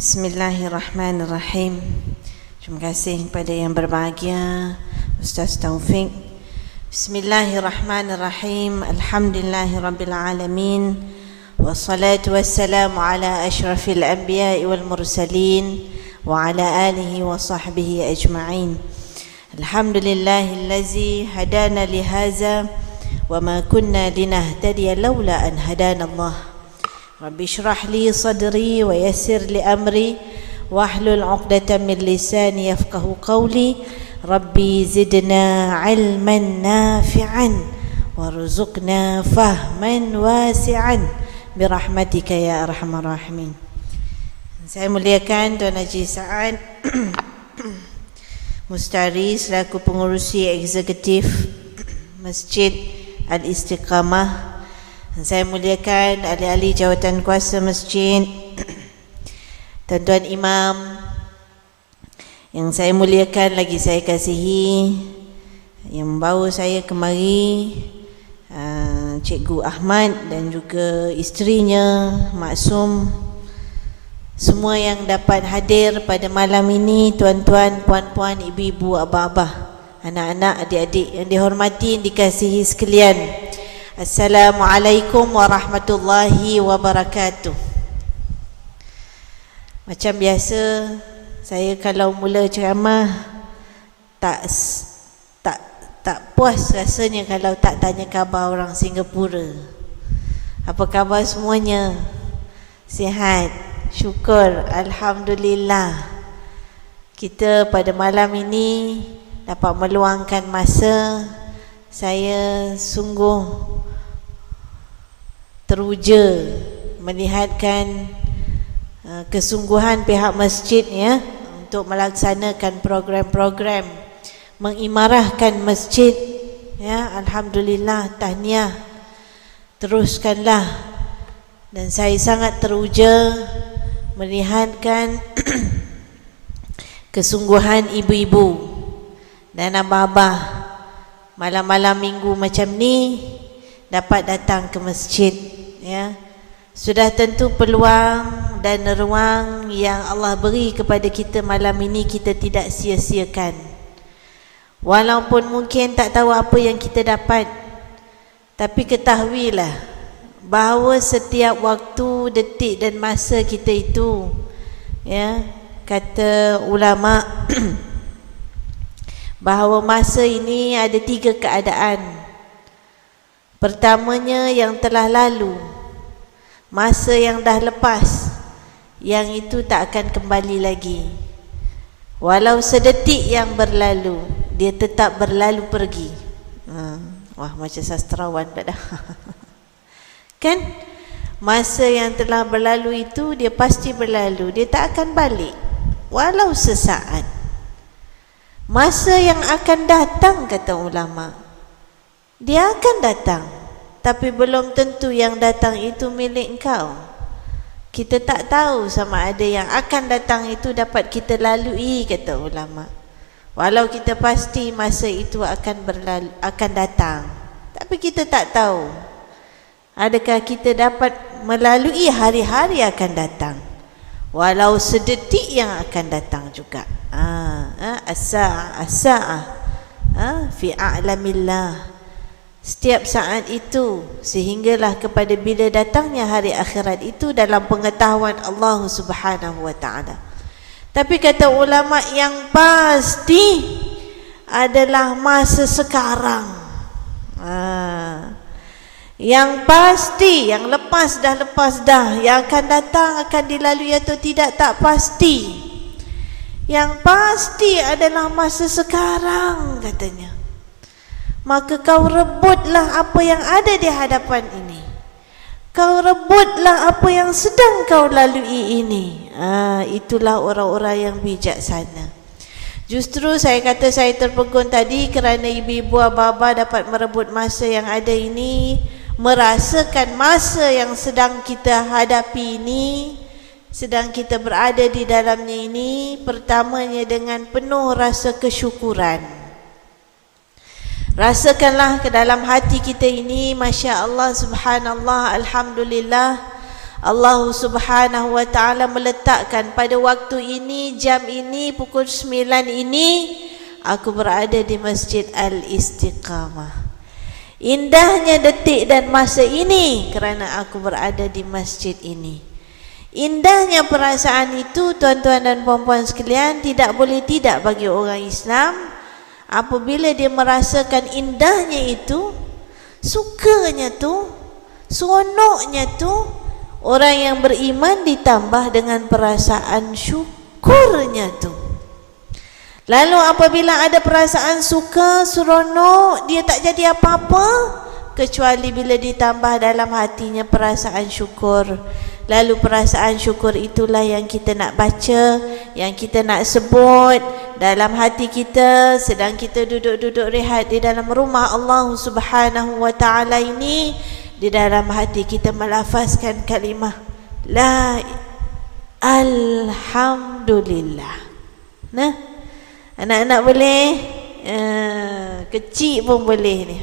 Bismillahirrahmanirrahim. Terima kasih kepada yang berbahagia Ustaz Taufik. Bismillahirrahmanirrahim. Alhamdulillahirrabbilalamin. Wassalatu wassalamu ala ashrafil anbiya'i wal mursalin wa ala alihi wa sahbihi ajma'in. Alhamdulillahillazi hadana lihaza wa ma kunna linahtadiya lawla an hadana Allah. Rabbi shrah li sadri wa yassir li amri wahlul 'uqdatam min lisani yafqahu qawli. Rabbi zidna 'ilman nafi'an warzuqna fahman wasi'an birahmatika ya arhamar rahimin. Saya muliakan Tuan Haji Sa'ad Mustari selaku pengurusi eksekutif Masjid Al-Istiqamah. Saya muliakan ahli-ahli jawatan kuasa masjid, tuan-tuan imam yang saya muliakan lagi saya kasihi, yang membawa saya kemari, Cikgu Ahmad dan juga isterinya Maksum, semua yang dapat hadir pada malam ini, tuan-tuan, puan-puan, ibu-ibu, abah-abah, anak-anak, adik-adik yang dihormati, yang dikasihi sekalian. Assalamualaikum warahmatullahi wabarakatuh. Macam biasa, saya kalau mula ceramah tak puas rasanya kalau tak tanya khabar orang Singapura. Apa khabar semuanya? Sihat? Syukur, alhamdulillah. Kita pada malam ini dapat meluangkan masa. Saya sungguh teruja melihatkan kesungguhan pihak masjid ya untuk melaksanakan program-program mengimarahkan masjid ya. Alhamdulillah, tahniah, teruskanlah. Dan saya sangat teruja melihatkan kesungguhan ibu-ibu dan abah-abah malam-malam minggu macam ni dapat datang ke masjid ya. Sudah tentu peluang dan ruang yang Allah beri kepada kita malam ini kita tidak sia-siakan. Walaupun mungkin tak tahu apa yang kita dapat, tapi ketahuilah bahawa setiap waktu, detik dan masa kita itu ya, kata ulama bahawa masa ini ada 3 keadaan. Pertamanya yang telah lalu, masa yang dah lepas, yang itu tak akan kembali lagi. Walau sedetik yang berlalu, dia tetap berlalu pergi. Wah, macam sastrawan dah. Kan? Masa yang telah berlalu itu dia pasti berlalu, dia tak akan balik walau sesaat. Masa yang akan datang, kata ulama, dia akan datang, tapi belum tentu yang datang itu milik engkau. Kita tak tahu sama ada yang akan datang itu dapat kita lalui, kata ulama. Walau kita pasti masa itu akan berlalu, akan datang, tapi kita tak tahu adakah kita dapat melalui hari-hari akan datang, walau sedetik yang akan datang juga. As-sa'ah fi a'lamillah. Setiap saat itu sehinggalah kepada bila datangnya hari akhirat itu dalam pengetahuan Allah Subhanahu wa taala. Tapi kata ulama yang pasti adalah masa sekarang. Yang pasti, yang lepas dah, yang akan datang akan dilalui atau tidak tak pasti. Yang pasti adalah masa sekarang, katanya. Maka kau rebutlah apa yang ada di hadapan ini. Kau rebutlah apa yang sedang kau lalui ini. Itulah orang-orang yang bijaksana. Justru saya kata saya terpegun tadi kerana ibu-ibu abah-abah dapat merebut masa yang ada ini, merasakan masa yang sedang kita hadapi ini, sedang kita berada di dalamnya ini. Pertamanya dengan penuh rasa kesyukuran. Rasakanlah ke dalam hati kita ini, Masya Allah, Subhanallah, Alhamdulillah, Allah Subhanahu wa taala meletakkan pada waktu ini, jam ini, pukul 9 ini aku berada di Masjid Al-Istiqamah. Indahnya detik dan masa ini kerana aku berada di masjid ini. Indahnya perasaan itu, tuan-tuan dan puan-puan sekalian, tidak boleh tidak bagi orang Islam. Apabila dia merasakan indahnya itu, sukanya tu, seronoknya tu, orang yang beriman ditambah dengan perasaan syukurnya tu. Lalu apabila ada perasaan suka, seronok, dia tak jadi apa-apa kecuali bila ditambah dalam hatinya perasaan syukur. Lalu perasaan syukur itulah yang kita nak baca, yang kita nak sebut dalam hati kita sedang kita duduk-duduk rehat di dalam rumah Allah Subhanahu wa taala ini. Di dalam hati kita melafazkan kalimah la alhamdulillah. Nah, anak-anak boleh, kecil pun boleh ni.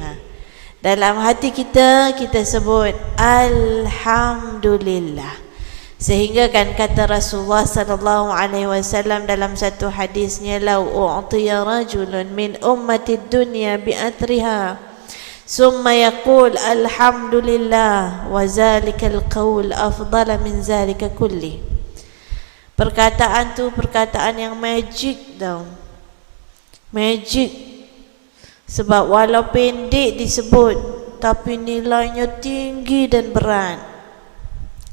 Dalam hati kita, kita sebut alhamdulillah. Sehingga kan kata Rasulullah sallallahu alaihi wasallam dalam satu hadisnya, lau u'tiya rajulun min ummati dunya bi'atriha summa yaqul alhamdulillah wa zalikal qaul afdala min zalika kulli. Perkataan tu perkataan yang magic tau. Magic. Sebab walau pendek disebut, tapi nilainya tinggi dan berat.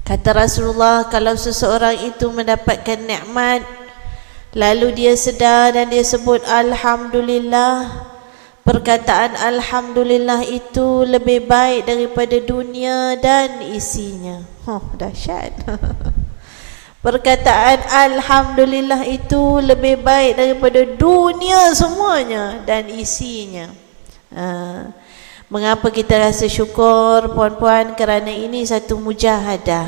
Kata Rasulullah, kalau seseorang itu mendapatkan nikmat, lalu dia sedar dan dia sebut alhamdulillah, perkataan alhamdulillah itu lebih baik daripada dunia dan isinya. Dahsyat. Perkataan alhamdulillah itu lebih baik daripada dunia semuanya dan isinya. Mengapa kita rasa syukur, puan-puan? Kerana ini satu mujahadah.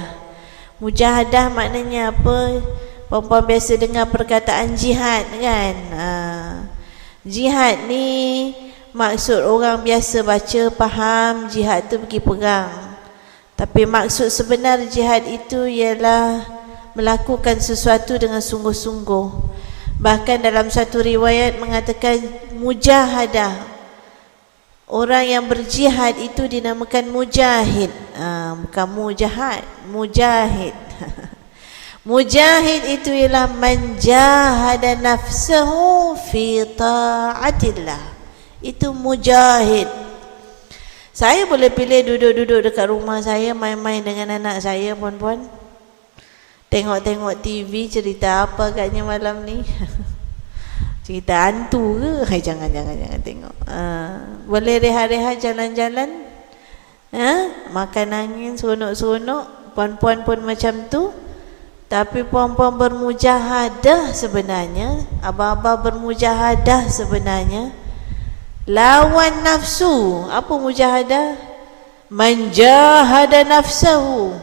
Mujahadah maknanya apa? Puan-puan biasa dengar perkataan jihad kan? Jihad ni maksud orang biasa baca, faham jihad tu pergi perang. Tapi maksud sebenar jihad itu ialah melakukan sesuatu dengan sungguh-sungguh. Bahkan dalam satu riwayat mengatakan mujahadah, orang yang berjihad itu dinamakan mujahid. Bukan mujahad, mujahid. Mujahid itu ialah manjahada nafsahu fi ta'atillah. Itu mujahid. Saya boleh pilih duduk-duduk dekat rumah saya, main-main dengan anak saya, puan-puan. Tengok-tengok TV, cerita apa agaknya malam ni? Cerita hantu ke? Jangan tengok. Boleh rehat-rehat jalan-jalan, makan angin seronok-seronok. Puan-puan pun macam tu. Tapi puan-puan bermujahadah sebenarnya, abang-abang bermujahadah sebenarnya lawan nafsu. Apa mujahadah? Manjahada nafsahu.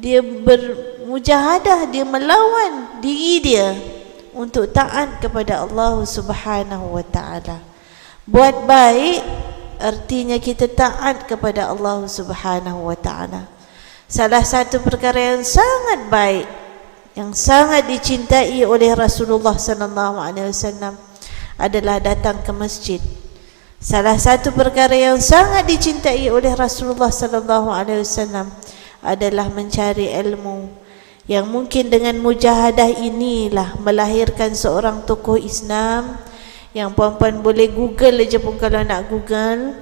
Dia bermujahadah, dia melawan diri dia untuk taat kepada Allah Subhanahu wa taala. Buat baik artinya kita taat kepada Allah Subhanahu wa taala. Salah satu perkara yang sangat baik, yang sangat dicintai oleh Rasulullah sallallahu alaihi wasallam adalah datang ke masjid. Salah satu perkara yang sangat dicintai oleh Rasulullah sallallahu alaihi wasallam adalah mencari ilmu, yang mungkin dengan mujahadah inilah melahirkan seorang tokoh Islam yang puan-puan boleh Google aja pun kalau nak Google,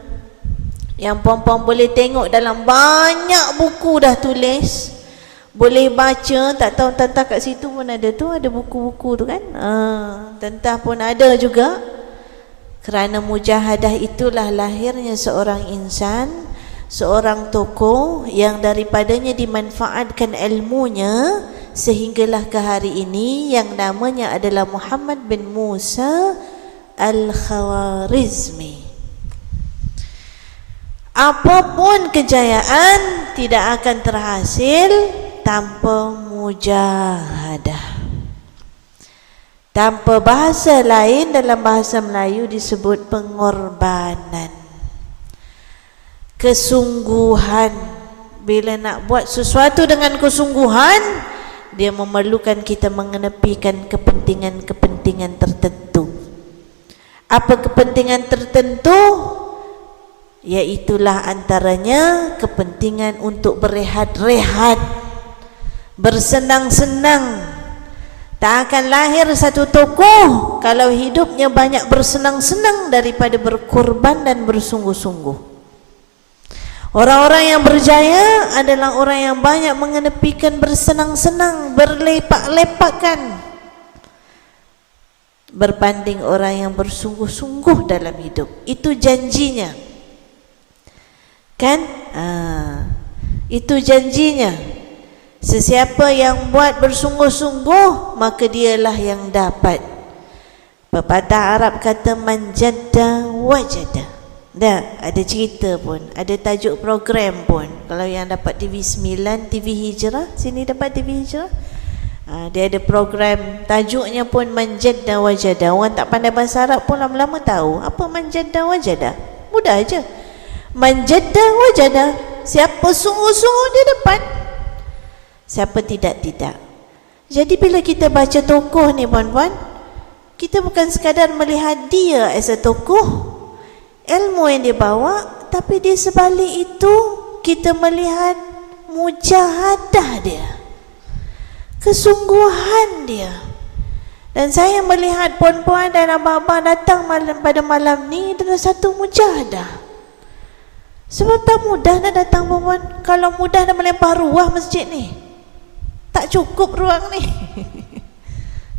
yang puan-puan boleh tengok dalam banyak buku dah tulis, boleh baca. Tak tahu tentang kat situ pun ada tu, ada buku-buku tu kan. Tentang pun ada juga. Kerana mujahadah itulah lahirnya seorang insan, seorang tokoh yang daripadanya dimanfaatkan ilmunya sehinggalah ke hari ini yang namanya adalah Muhammad bin Musa Al-Khawarizmi. Apapun kejayaan tidak akan terhasil tanpa mujahadah. Tanpa bahasa lain, dalam bahasa Melayu disebut pengorbanan, kesungguhan, Bila nak buat sesuatu dengan kesungguhan, dia memerlukan kita mengenepikan kepentingan-kepentingan tertentu. Apa kepentingan tertentu? Iaitulah antaranya kepentingan untuk berehat-rehat, bersenang-senang. Tak akan lahir satu tokoh kalau hidupnya banyak bersenang-senang daripada berkorban dan bersungguh-sungguh. Orang-orang yang berjaya adalah orang yang banyak mengenepikan bersenang-senang, berlepak-lepakan, berbanding orang yang bersungguh-sungguh dalam hidup. Itu janjinya, kan? Itu janjinya. Sesiapa yang buat bersungguh-sungguh, maka dialah yang dapat. Pepatah Arab kata man jadda wajada. Dah ada cerita pun, ada tajuk program pun. Kalau yang dapat TV 9, TV Hijrah, sini dapat TV Hijrah, dia ada program tajuknya pun man jadda wajada. Orang tak pandai bahasa Arab pun lama-lama tahu apa man jadda wajada. Mudah aja. Man jadda wajada. Siapa sungguh-sungguh dia dapat, siapa tidak. Jadi bila kita baca tokoh ni puan-puan, kita bukan sekadar melihat dia as a tokoh, ilmu yang dia bawa, tapi di sebalik itu kita melihat mujahadah dia, kesungguhan dia. Dan saya melihat puan-puan dan abang-abang datang pada malam ni adalah satu mujahadah. Sebab tak mudah nak datang puan-puan. Kalau mudah dah melempar ruah masjid ni, tak cukup ruang ni.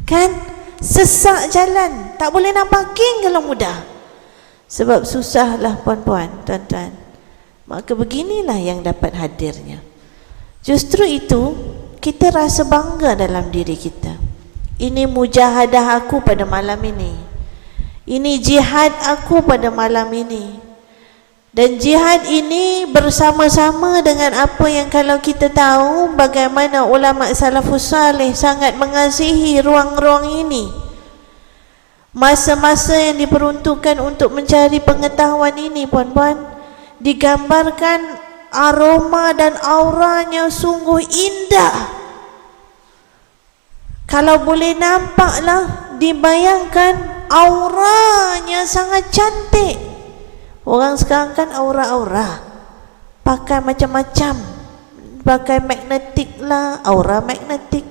Kan? Sesak jalan, tak boleh nak parking kalau mudah. Sebab susahlah puan-puan, tuan-tuan. Maka beginilah yang dapat hadirnya. Justru itu kita rasa bangga dalam diri kita. Ini mujahadah aku pada malam ini. Ini jihad aku pada malam ini. Dan jihad ini bersama-sama dengan apa yang kalau kita tahu bagaimana ulama salafus salih sangat mengasihi ruang-ruang ini. Masa-masa yang diperuntukkan untuk mencari pengetahuan ini puan-puan, digambarkan aroma dan auranya sungguh indah. Kalau boleh nampaklah, dibayangkan auranya sangat cantik. Orang sekarang kan aura-aura, pakai macam-macam, pakai magnetik lah, aura magnetik.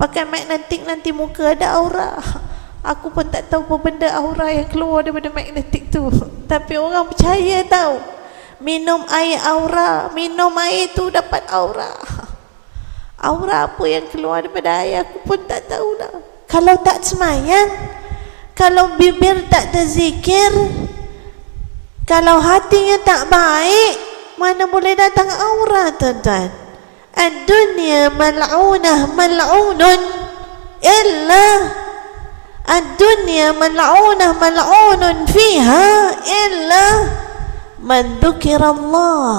Pakai magnetik nanti muka ada aura. Aku pun tak tahu apa benda aura yang keluar daripada magnetik tu. Tapi orang percaya tahu. Minum air aura, minum air tu dapat aura. Aura apa yang keluar daripada air aku pun tak tahu dah. Kalau tak semayang, kalau bibir tak terzikir, kalau hatinya tak baik, mana boleh datang aura, tuan-tuan. Ad-dunya mal'unah mal'unun illa ad-dunya mal'unah mal'unun fiha illa man dzukirallah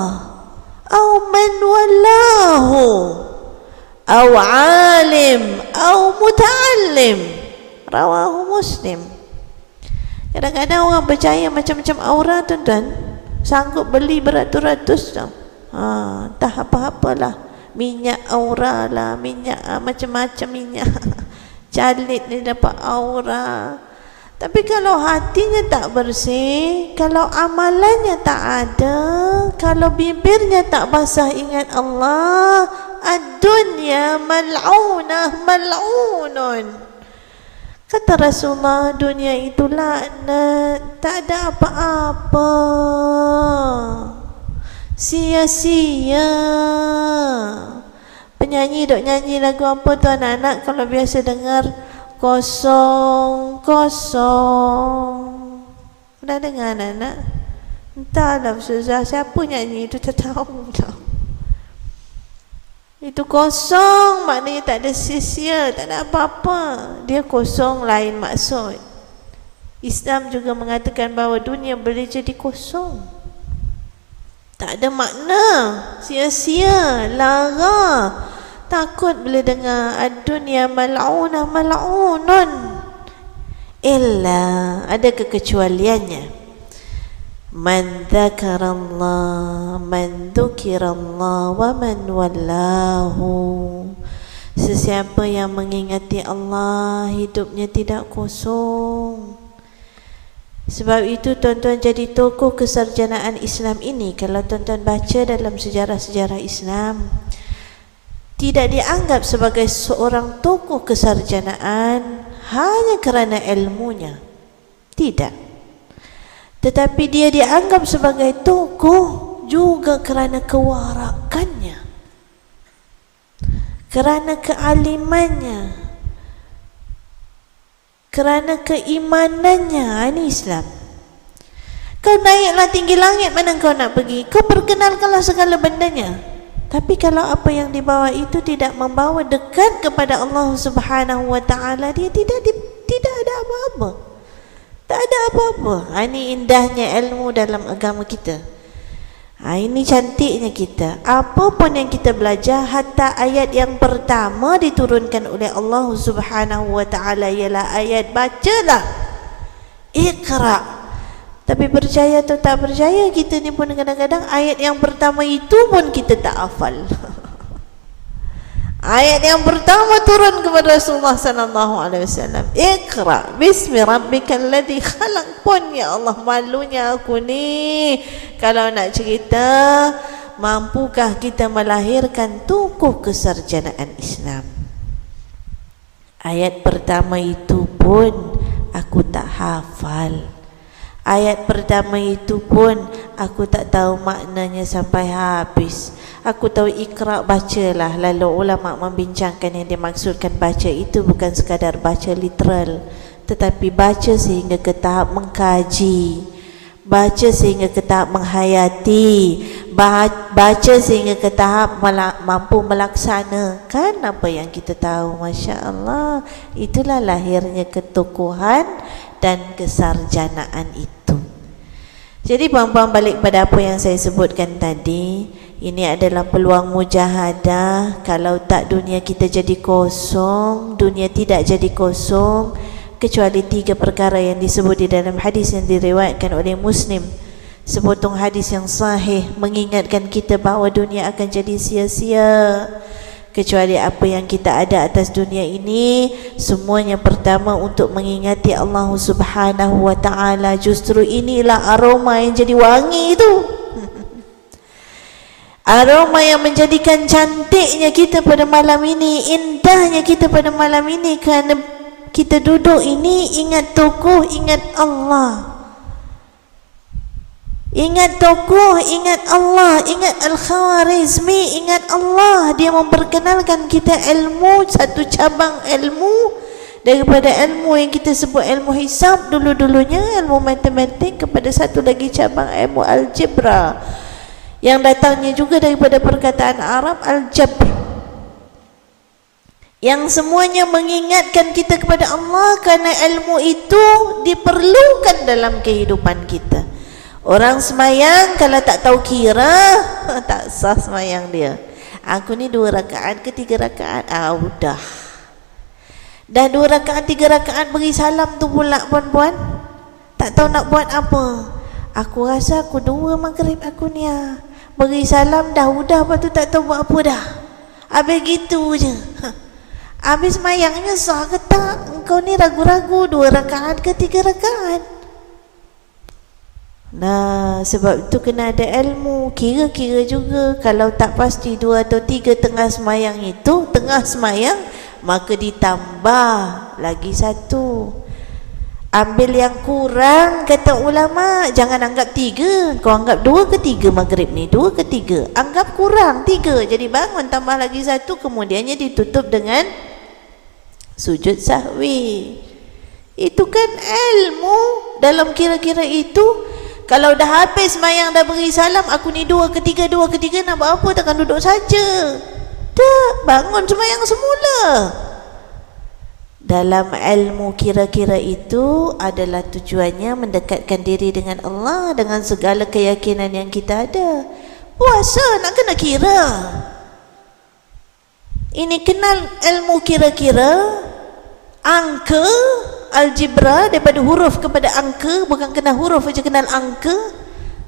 aw man wallahu aw alim aw muta'allim. Rawahu Muslim. Kadang-kadang orang percaya macam-macam aura, tuan-tuan, sanggup beli beratus-ratus tau. Tak apa-apalah, minyak aura lah, minyak macam-macam minyak. Calit ni dapat aura. Tapi kalau hatinya tak bersih, kalau amalannya tak ada, kalau bibirnya tak basah ingat Allah, ad-dunya mal'unah mal'unun. Kata Rasulullah, dunia itu laknat, tak ada apa-apa, sia-sia. Penyanyi dok nyanyi lagu apa tu anak-anak kalau biasa dengar? Kosong, kosong. Pernah dengar anak-anak? Entahlah Ustazah, siapa nyanyi itu tak tahu dah. Itu kosong maknanya tak ada sia-sia, tak ada apa-apa. Dia kosong lain maksud. Islam juga mengatakan bahawa dunia boleh jadi kosong, tak ada makna, sia-sia, lara. Takut bila dengar ad-dunya mal'unah mal'unun illa, ada kekecualiannya. Man dzakarallah, man dzukirallah, wa man wallahu. Sesiapa yang mengingati Allah, hidupnya tidak kosong. Sebab itu tuan-tuan, jadi tokoh kesarjanaan Islam ini, kalau tuan-tuan baca dalam sejarah-sejarah Islam, tidak dianggap sebagai seorang tokoh kesarjanaan hanya kerana ilmunya. Tidak. Tetapi dia dianggap sebagai tokoh juga kerana kewarakannya, kerana kealimannya, kerana keimanannya. Ini Islam. Kau naiklah tinggi langit, mana kau nak pergi? Kau perkenalkanlah segala bendanya. Tapi kalau apa yang dibawa itu tidak membawa dekat kepada Allah Subhanahu wa taala, dia tidak ada apa-apa. Tak ada apa-apa. Ini indahnya ilmu dalam agama kita. Ini cantiknya kita. Apa pun yang kita belajar, hatta ayat yang pertama diturunkan oleh Allah Subhanahu wa taala ialah ayat bacalah, Iqra. Tapi percaya atau tak percaya, kita ni pun kadang-kadang ayat yang pertama itu pun kita tak hafal. Ayat yang pertama turun kepada Rasulullah sallallahu alaihi wasallam, Iqra bismi rabbikal ladzi khalaq. Pun ya Allah, malunya aku ni kalau nak cerita, mampukah kita melahirkan tokoh kesarjanaan Islam. Ayat pertama itu pun aku tak hafal. Ayat pertama itu pun aku tak tahu maknanya sampai habis. Aku tahu Iqra, bacalah. Lalu ulama membincangkan yang dimaksudkan baca itu bukan sekadar baca literal, tetapi baca sehingga ke tahap mengkaji, baca sehingga ke tahap menghayati, baca sehingga ke tahap mampu melaksanakan apa yang kita tahu. Masya Allah, itulah lahirnya ketokohan dan kesarjanaan itu. Jadi puan-puan, balik pada apa yang saya sebutkan tadi, ini adalah peluang mujahadah. Kalau tak, dunia kita jadi kosong. Dunia tidak jadi kosong kecuali 3 perkara yang disebut di dalam hadis yang diriwayatkan oleh Muslim. Sepotong hadis yang sahih mengingatkan kita bahawa dunia akan jadi sia-sia. Kecuali apa yang kita ada atas dunia ini, semuanya pertama untuk mengingati Allah Subhanahu wa ta'ala. Justru inilah aroma yang jadi wangi itu. Aroma yang menjadikan cantiknya kita pada malam ini, indahnya kita pada malam ini, kerana kita duduk ini ingat tokoh, ingat Allah. Ingat tokoh, ingat Allah, ingat Al-Khawarizmi, ingat Allah. Dia memperkenalkan kita ilmu, satu cabang ilmu daripada ilmu yang kita sebut ilmu hisab dulu-dulunya, ilmu matematik, kepada satu lagi cabang ilmu algebra yang datangnya juga daripada perkataan Arab al-jabr, yang semuanya mengingatkan kita kepada Allah, kerana ilmu itu diperlukan dalam kehidupan kita. Orang semayang kalau tak tahu kira, tak sah semayang dia. Aku ni 2 rakaat ke 3 rakaat, udah. Dah 2 rakaat 3 rakaat beri salam tu pula puan-puan, tak tahu nak buat apa. Aku rasa aku 2 maghrib aku ni beri salam dah, udah, lepas tu tak tahu buat apa dah. Habis gitu je. Habis semayangnya sah ke tak? Engkau ni ragu-ragu 2 rakaat ke 3 rakaat. Nah, sebab itu kena ada ilmu, kira-kira juga. Kalau tak pasti 2 atau 3 tengah semayang itu, tengah semayang, maka ditambah lagi 1. Ambil yang kurang, kata ulama. Jangan anggap 3. Kau anggap 2 ke 3 maghrib ni, 2 ke 3, anggap kurang 3. Jadi bangun tambah lagi 1, kemudiannya ditutup dengan sujud sahwi. Itu kan ilmu. Dalam kira-kira itu, kalau dah habis semayang, dah beri salam, aku ni 2 ke 3, 2 ke 3, nak buat apa? Takkan duduk saja. Tak, bangun semayang semula. Dalam ilmu kira-kira itu adalah tujuannya mendekatkan diri dengan Allah dengan segala keyakinan yang kita ada. Puasa nak kena kira. Ini kenal ilmu kira-kira, angka, algebra, daripada huruf kepada angka, bukan kenal huruf saja, kenal angka.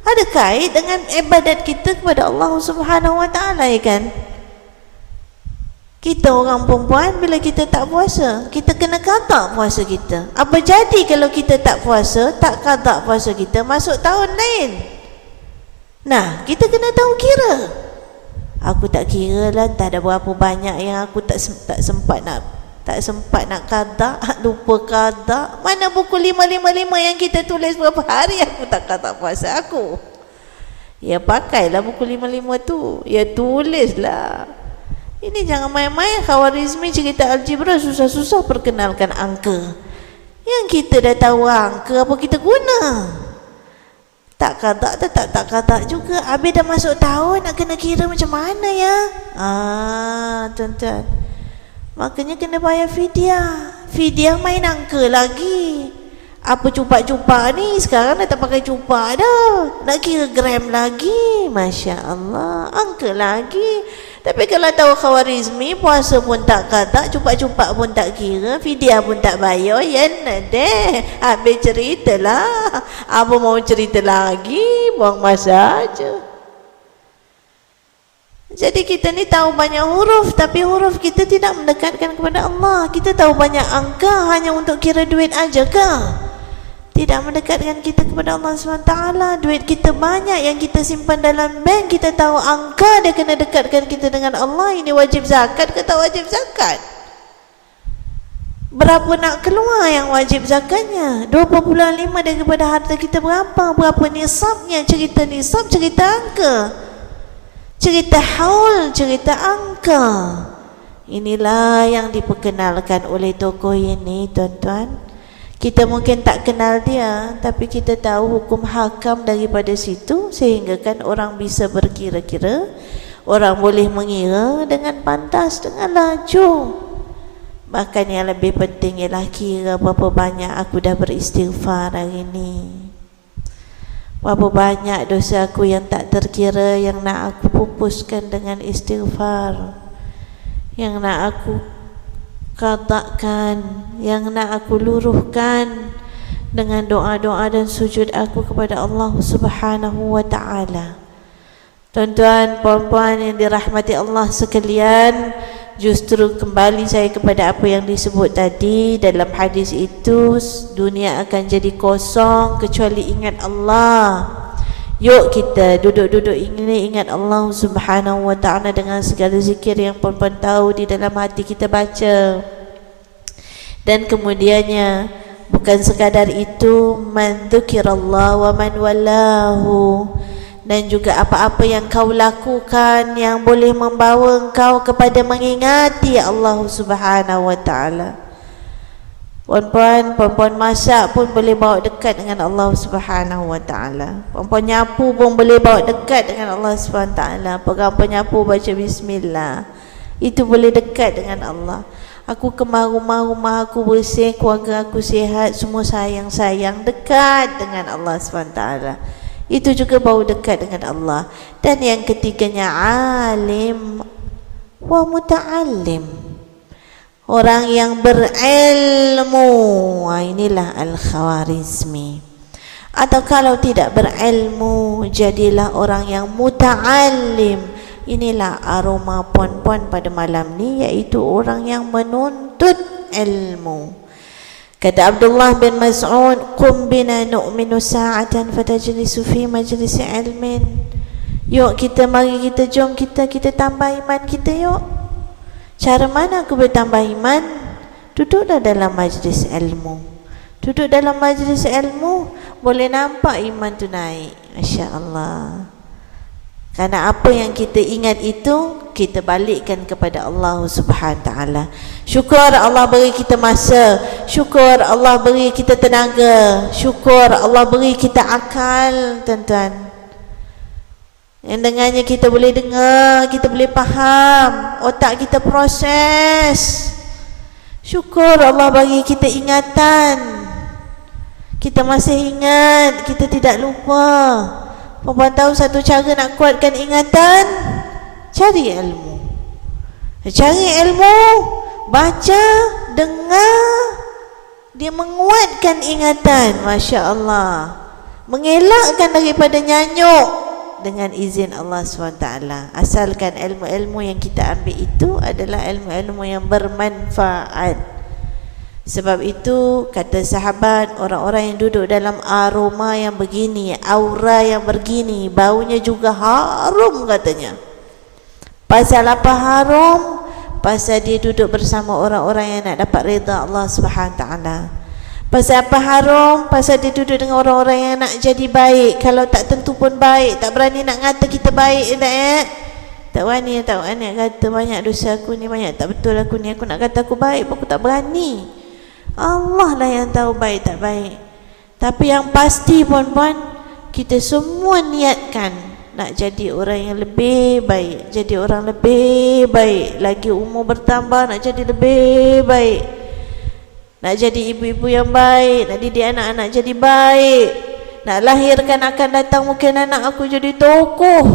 Ada kait dengan ibadat kita kepada Allah Subhanahu Wa Taala, ya kan? Kita orang perempuan bila kita tak puasa, kita kena qada puasa kita. Apa jadi kalau kita tak puasa, tak qada puasa kita masuk tahun lain? Nah, kita kena tahu kira. Aku tak kira lah, tak ada berapa banyak yang aku tak sempat nak qada, lupa qada. Mana buku 555 yang kita tulis berapa hari aku tak qada puasa aku. Ya pakailah buku 55 tu, ya tulislah. Ini jangan main-main. Khawarizmi cerita algebra susah-susah perkenalkan angka. Yang kita dah tahu angka, apa kita guna? Tak kata tak kata juga. Habis dah masuk tahun, nak kena kira macam mana ya? Tuan-tuan, makanya kena bayar fidyah. Fidyah main angka lagi. Apa cupak-cupak ni sekarang dah tak pakai cupak dah, nak kira gram lagi. Masya Allah, angka lagi. Tapi kalau tahu Khawarizmi, puasa pun tak kata, cupak-cupak pun tak kira, fidyah pun tak bayar, ya deh, habis cerita lah. Apa mau cerita lagi, buang masa aja. Jadi kita ni tahu banyak huruf, tapi huruf kita tidak mendekatkan kepada Allah. Kita tahu banyak angka hanya untuk kira duit aja kah? Tidak mendekatkan kita kepada Allah SWT. Duit kita banyak yang kita simpan dalam bank, kita tahu angka, dia kena dekatkan kita dengan Allah. Ini wajib zakat ke tak wajib zakat? Berapa nak keluar yang wajib zakatnya? 2.5 daripada harta kita berapa? Berapa nisabnya? Cerita nisab, cerita angka, cerita haul, cerita angka. Inilah yang diperkenalkan oleh tokoh ini, tuan-tuan. Kita mungkin tak kenal dia, tapi kita tahu hukum hakam daripada situ, sehingga kan orang bisa berkira-kira, orang boleh mengira dengan pantas, dengan laju. Bahkan yang lebih penting ialah kira berapa banyak aku dah beristighfar hari ini, berapa banyak dosa aku yang tak terkira, yang nak aku pupuskan dengan istighfar, yang nak aku qadakan, yang nak aku luruhkan dengan doa-doa dan sujud aku kepada Allah Subhanahu wa taala. Tuan-tuan, puan-puan yang dirahmati Allah sekalian, justru kembali saya kepada apa yang disebut tadi dalam hadis itu, dunia akan jadi kosong kecuali ingat Allah. Yuk kita duduk-duduk ini ingat Allah Subhanahu wa ta'ala dengan segala zikir yang puan-puan tahu di dalam hati kita baca. Dan kemudiannya bukan sekadar itu, man dzukirallah wa man wallahu, dan juga apa-apa yang kau lakukan yang boleh membawa engkau kepada mengingati Allah Subhanahu wa ta'ala. Perempuan masak pun boleh bawa dekat dengan Allah Subhanahu wa ta'ala. Perempuan nyapu pun boleh bawa dekat dengan Allah Subhanahu wa ta'ala. Pegang penyapu baca bismillah, itu boleh dekat dengan Allah. Aku kemas rumah aku bersih, keluarga aku sihat, semua sayang-sayang, dekat dengan Allah Subhanahu wa ta'ala. Itu juga bau dekat dengan Allah. Dan yang ketiganya, alim wa muta'allim, orang yang berilmu. Inilah Al-Khawarizmi. Atau kalau tidak berilmu, jadilah orang yang muta'allim. Inilah aroma puan-puan pada malam ni, iaitu orang yang menuntut ilmu. Kata Abdullah bin Mas'ud, qum bina nu'minu sa'atan fatajlisu fi majlisi ilmin. Yuk kita, mari kita, jom kita tambah iman kita yuk. Cara mana aku bertambah iman? Duduklah dalam majlis ilmu. Duduk dalam majlis ilmu, boleh nampak iman tu naik. Masya Allah. Karena apa yang kita ingat itu, kita balikkan kepada Allah Subhanahu ta'ala. Syukur Allah beri kita masa, syukur Allah beri kita tenaga, syukur Allah beri kita akal, tuan-tuan, yang dengannya kita boleh dengar, kita boleh faham, otak kita proses. Syukur Allah bagi kita ingatan, kita masih ingat, kita tidak lupa. Perempuan tahu satu cara nak kuatkan ingatan? Cari ilmu. Cari ilmu, baca, dengar, dia menguatkan ingatan. Masya Allah. mengelakkan daripada nyanyuk dengan izin Allah SWT. Asalkan ilmu-ilmu yang kita ambil itu adalah ilmu-ilmu yang bermanfaat. Sebab itu kata sahabat, orang-orang yang duduk dalam aroma yang begini, aura yang begini, baunya juga harum katanya. Pasal apa harum? Pasal dia duduk bersama orang-orang yang nak dapat redha Allah SWT. Pasal apa harum? Pasal dia duduk dengan orang-orang yang nak jadi baik. Kalau tak tentu pun baik, tak berani nak kata kita baik, tak berani kata banyak dosa aku ni, banyak tak betul aku ni, aku nak kata aku baik pun aku tak berani. Allah lah yang tahu baik tak baik. Tapi yang pasti puan-puan, kita semua niatkan nak jadi orang yang lebih baik, jadi orang lebih baik. Lagi umur bertambah, nak jadi lebih baik, nak jadi ibu-ibu yang baik, nak didik anak-anak jadi baik, nak lahirkan akan datang mungkin anak aku jadi tokoh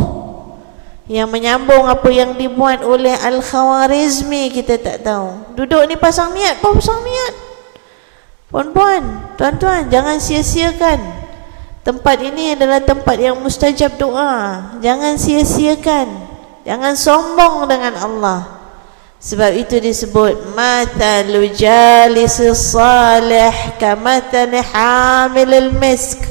yang menyambung apa yang dibuat oleh Al-Khawarizmi. Kita tak tahu. Duduk ni pasang niat, pasang niat. Puan-puan, tuan-tuan, jangan sia-siakan. Tempat ini adalah tempat yang mustajab doa. Jangan sia-siakan, jangan sombong dengan Allah. Sebab itu disebut mathalu jalisis salih kamathali hamilil misk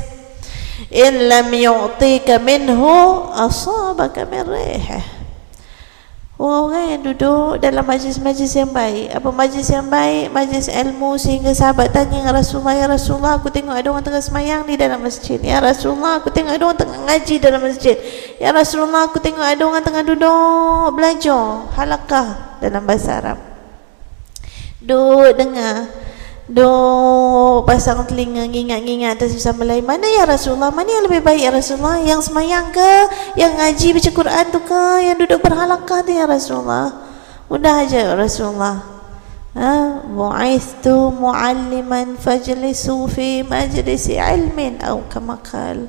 in lam yu'tika minhu asabaka min rihah. Orang yang duduk dalam majlis-majlis yang baik. Apa majlis yang baik? Majlis ilmu, sehingga sahabat tanya dengan Rasulullah, ya Rasulullah, aku tengok ada orang tengah semayang di dalam masjid. Ya Rasulullah, aku tengok ada orang tengah ngaji dalam masjid. Ya Rasulullah, aku tengok ada orang tengah duduk belajar halakah dalam bahasa Arab. Duduk dengar, duk pasang telinga, ngingat-ngingat atas sama lain. Mana ya Rasulullah? Mana yang lebih baik ya Rasulullah? Yang semayang ke? Yang ngaji baca Quran tu ke? Yang duduk berhalaqah tu ya Rasulullah? Mudah aja Rasulullah. Bu'ithtu mu'alliman fajlisu fi majlisi ilmin atau kama qala.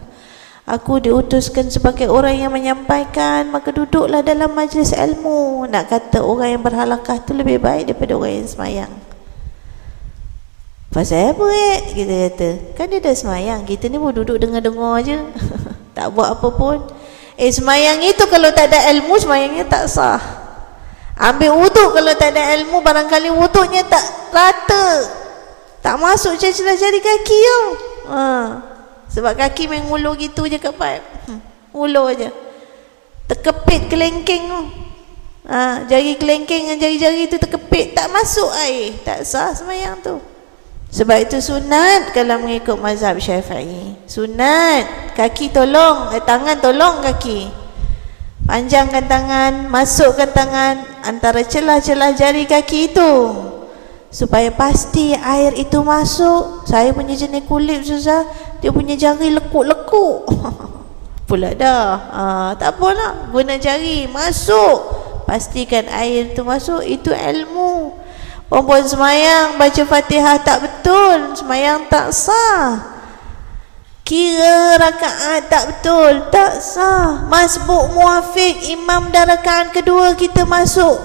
Aku diutuskan sebagai orang yang menyampaikan, maka duduklah dalam majlis ilmu. Nak kata orang yang berhalaqah tu lebih baik daripada orang yang semayang. Pasal apa kita kata? Kan dia dah semayang, kita ni pun duduk dengar-dengar je. Tak buat apa pun. Semayang itu kalau tak ada ilmu, semayangnya tak sah. Ambil wuduk kalau tak ada ilmu, barangkali wuduknya tak rata, tak masuk celah-celah jari kaki tau. Sebab kaki main ngulur gitu je kat pipe. Ngulur je, terkepit kelengkeng tu. Jari kelengkeng dengan jari-jari tu terkepit, tak masuk air, tak sah semayang tu. Sebab itu sunat kalau mengikut mazhab Syafi'i. Sunat kaki tolong, tangan tolong kaki. Panjangkan tangan, masukkan tangan antara celah-celah jari kaki itu, supaya pasti air itu masuk. Saya punya jenis kulit susah, dia punya jari lekuk-lekuk. Pula dah. Tak apalah, guna jari masuk. Pastikan air itu masuk, itu ilmu. Perempuan semayang baca Fatihah tak betul, semayang tak sah. Kira rakaat tak betul, tak sah. Masbuk muafiq, imam dah rakaat kedua kita masuk.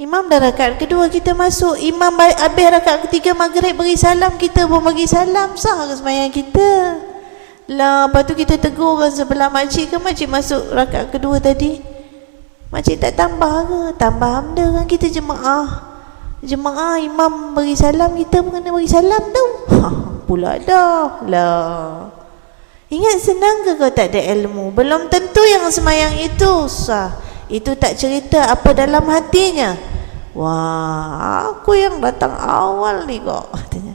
Imam dah rakaat kedua kita masuk. Imam habis rakaat ketiga maghrib beri salam, kita pun bagi salam, sah ke semayang kita? Lah, lepas tu kita tegur orang sebelah, makcik ke makcik masuk rakaat kedua tadi? Makcik tak tambah ke? Tambah hamda kan kita jemaah. Jemaah imam beri salam, kita pun kena beri salam tu. Pula dah lah. Ingat senang ke kau tak ada ilmu? Belum tentu yang semayang itu sah. Itu tak cerita apa dalam hatinya. Wah, aku yang datang awal ni kok, katanya.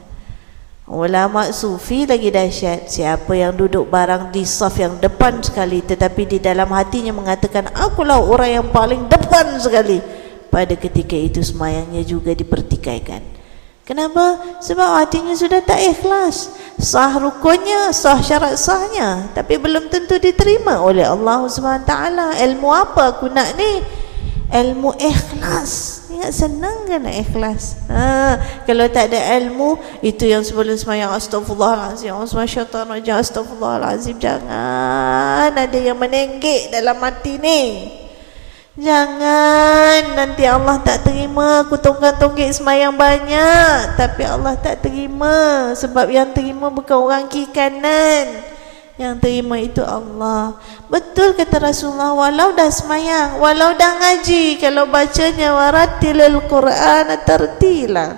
Ulama sufi lagi dahsyat. Siapa yang duduk barang di saf yang depan sekali, tetapi di dalam hatinya mengatakan, akulah orang yang paling depan sekali, pada ketika itu semayangnya juga dipertikaikan. Kenapa? Sebab hatinya sudah tak ikhlas. Sah rukunnya, sah syarat sahnya, tapi belum tentu diterima oleh Allah SWT. Ilmu apa aku nak ni? Ilmu ikhlas. Ingat senang kan nak ikhlas? Kalau tak ada ilmu, itu yang sebelum semayang astagfirullahalazim, astagfirullahalazim, jangan ada yang menenggek dalam hati ni. Jangan, nanti Allah tak terima. Aku tonggak-tonggik semayang banyak, tapi Allah tak terima. Sebab yang terima bukan orang kiri kanan, yang terima itu Allah. Betul kata Rasulullah, walau dah semayang, walau dah ngaji, kalau bacanya waratilil Quran tartila,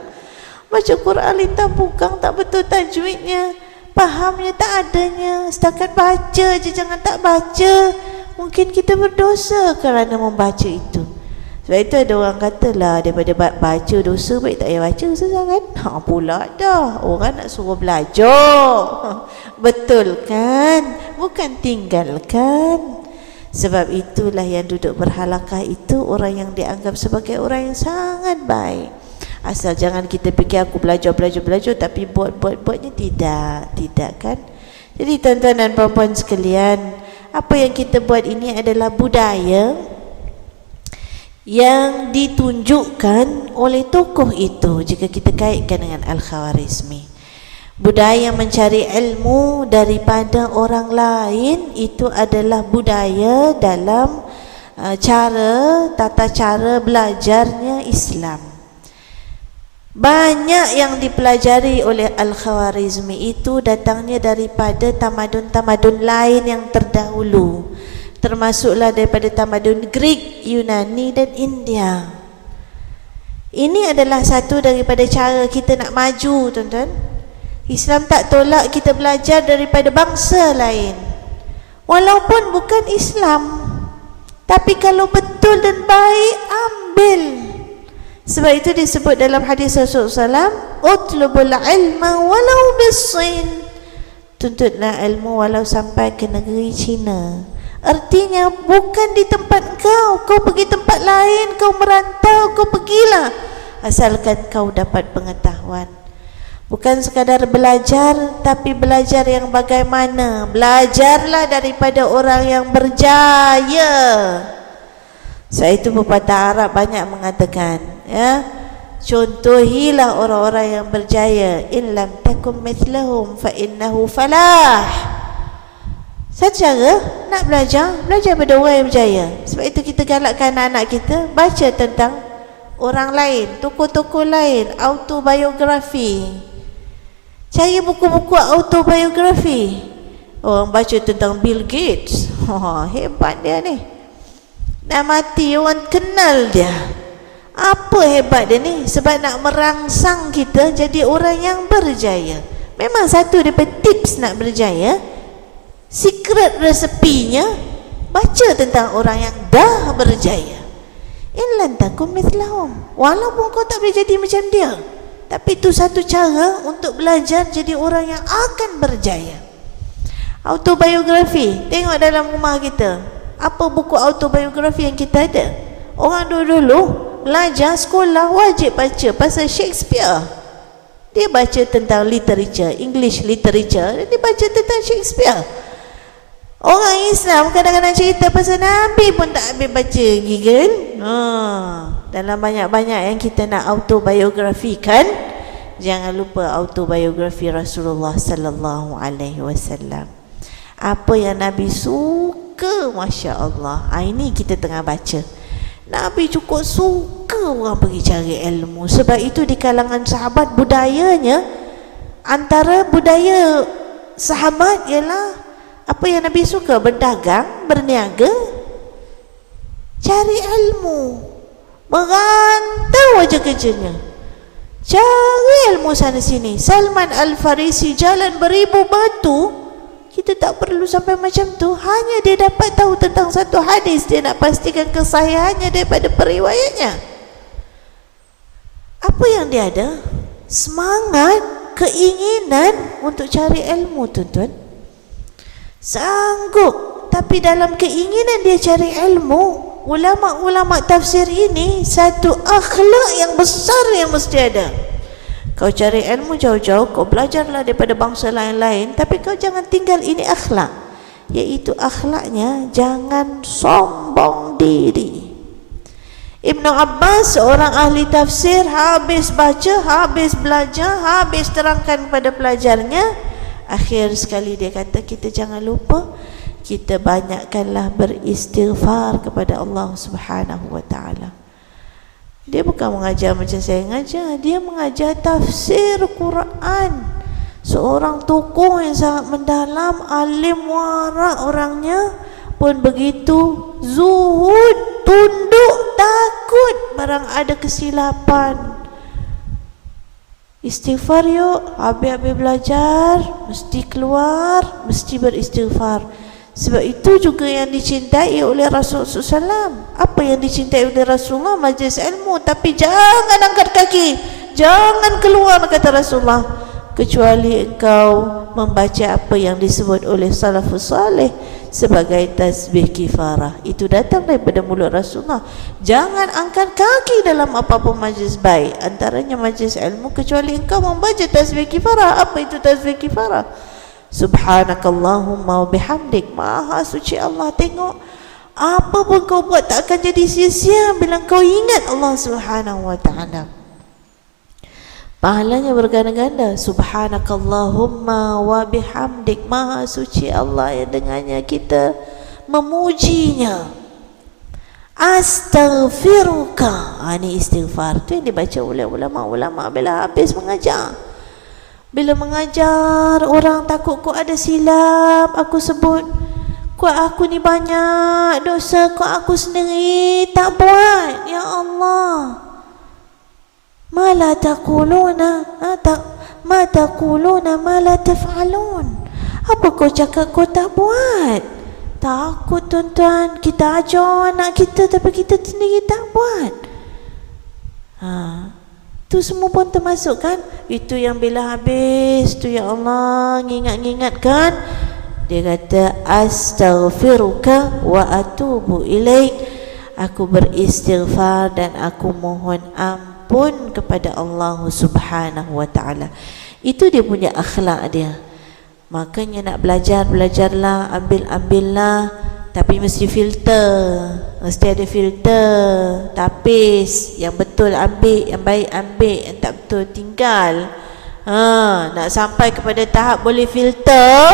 baca Quran lintah bukang, tak betul tajwidnya, fahamnya tak adanya, setakat baca je, jangan tak baca. Mungkin kita berdosa kerana membaca itu. Sebab itu ada orang katalah, daripada baca dosa, baik tak payah baca, susah kan? Pula dah, orang nak suruh belajar. Betul kan? Bukan tinggalkan. Sebab itulah yang duduk berhalakah itu orang yang dianggap sebagai orang yang sangat baik. Asal jangan kita fikir aku belajar tapi buatnya tidak kan? Jadi tuan-tuan dan puan-puan sekalian, apa yang kita buat ini adalah budaya yang ditunjukkan oleh tokoh itu. Jika kita kaitkan dengan Al-Khawarizmi, budaya mencari ilmu daripada orang lain itu adalah budaya dalam tata cara belajarnya Islam. Banyak yang dipelajari oleh Al-Khawarizmi itu datangnya daripada tamadun-tamadun lain yang terdahulu, termasuklah daripada tamadun Greek, Yunani dan India. Ini adalah satu daripada cara kita nak maju, tuan-tuan. Islam tak tolak kita belajar daripada bangsa lain, walaupun bukan Islam, tapi kalau betul dan baik, ambil. Sebab itu disebut dalam hadis Rasulullah SAW, utlubul ilma walau bisin, tuntutlah ilmu walau sampai ke negeri China. Artinya bukan di tempat kau pergi tempat lain, kau merantau, kau pergilah, asalkan kau dapat pengetahuan. Bukan sekadar belajar, tapi belajar yang bagaimana. Belajarlah daripada orang yang berjaya. Sebab itu pepatah Arab banyak mengatakan, ya, contohilah orang-orang yang berjaya. In lam takum mithlahum fa innahu falah. Satu cara nak belajar pada orang yang berjaya. Sebab itu kita galakkan anak-anak kita baca tentang orang lain, tokoh-tokoh lain, autobiografi. Cari buku-buku autobiografi. Orang baca tentang Bill Gates, hebat dia ni. Dah mati orang kenal dia. Apa hebat dia ni? Sebab nak merangsang kita jadi orang yang berjaya. Memang satu daripada tips nak berjaya, secret resepinya, baca tentang orang yang dah berjaya. In lam takum mithlahum, walaupun kau tak boleh jadi macam dia, tapi itu satu cara untuk belajar jadi orang yang akan berjaya. Autobiografi, tengok dalam rumah kita, apa buku autobiografi yang kita ada. Orang dulu belajar sekolah wajib baca pasal Shakespeare. Dia baca tentang literature, English literature, dia baca tentang Shakespeare. Orang Islam kadang-kadang cerita pasal Nabi pun tak habis baca lagi kan. Dalam banyak-banyak yang kita nak autobiografikan, jangan lupa autobiografi Rasulullah sallallahu alaihi wasallam. Apa yang Nabi suka, Masya Allah. Ini kita tengah baca. Nabi cukup suka orang pergi cari ilmu. Sebab itu di kalangan sahabat budayanya, antara budaya sahabat ialah apa yang Nabi suka, berdagang, berniaga, cari ilmu, merantau aja kerjanya, cari ilmu sana sini. Salman Al-Farisi jalan beribu batu, kita tak perlu sampai macam tu. Hanya dia dapat tahu tentang satu hadis, dia nak pastikan kesahihannya daripada periwayatnya. Apa yang dia ada? Semangat, keinginan untuk cari ilmu, tuan-tuan. Sanggup. Tapi dalam keinginan dia cari ilmu, ulama-ulama tafsir ini satu akhlak yang besar yang mesti ada. Kau cari ilmu jauh-jauh, kau belajarlah daripada bangsa lain-lain, tapi kau jangan tinggal ini akhlak, iaitu akhlaknya jangan sombong diri. Ibnu Abbas, seorang ahli tafsir, habis baca, habis belajar, habis terangkan kepada pelajarnya, akhir sekali dia kata, kita jangan lupa kita banyakkanlah beristighfar kepada Allah Subhanahu wa taala. Dia bukan mengajar macam saya mengajar, dia mengajar tafsir Quran. Seorang tokoh yang sangat mendalam, alim wara orangnya, pun begitu zuhud, tunduk, takut barang ada kesilapan. Istighfar yuk, habis-habis belajar mesti keluar, mesti beristighfar. Sebab itu juga yang dicintai oleh Rasulullah SAW. Apa yang dicintai oleh Rasulullah? Majlis ilmu. Tapi jangan angkat kaki, jangan keluar, kata Rasulullah, kecuali engkau membaca apa yang disebut oleh salafus salih sebagai tasbih kifarah. Itu datang daripada mulut Rasulullah. Jangan angkat kaki dalam apa-apa majlis baik, antaranya majlis ilmu, kecuali engkau membaca tasbih kifarah. Apa itu tasbih kifarah? Subhanakallahumma wa bihamdik. Maha suci Allah. Tengok, apa pun kau buat tak akan jadi sia-sia bila kau ingat Allah Subhanahu wa ta'ala. Pahalanya berganda-ganda. Subhanakallahumma wa bihamdik. Maha suci Allah yang dengannya kita memujinya. Astaghfiruka. Ini istighfar. Itu yang dibaca oleh ulama-ulama bila habis mengajar. Bila mengajar orang takut kau ada silap, aku sebut, kau aku ni banyak dosa, kau aku sendiri tak buat. Ya Allah, ma la taquluna ma taquluna ma la taf'alun. Apa kau cakap kau tak buat? Takut tuan-tuan, kita ajar anak kita tapi kita sendiri tak buat. Itu semua pun termasuk kan? Itu yang bila habis tu, ya Allah, ngingat-ngingatkan, dia kata astaghfiruka wa atubu ilaik. Aku beristighfar dan aku mohon ampun kepada Allah Subhanahu wa ta'ala. Itu dia punya akhlak dia. Makanya nak belajar, belajarlah, ambillah, tapi mesti filter. Mesti ada filter. Tapis. Yang betul ambil, yang baik ambil, yang tak betul tinggal. Nak sampai kepada tahap boleh filter,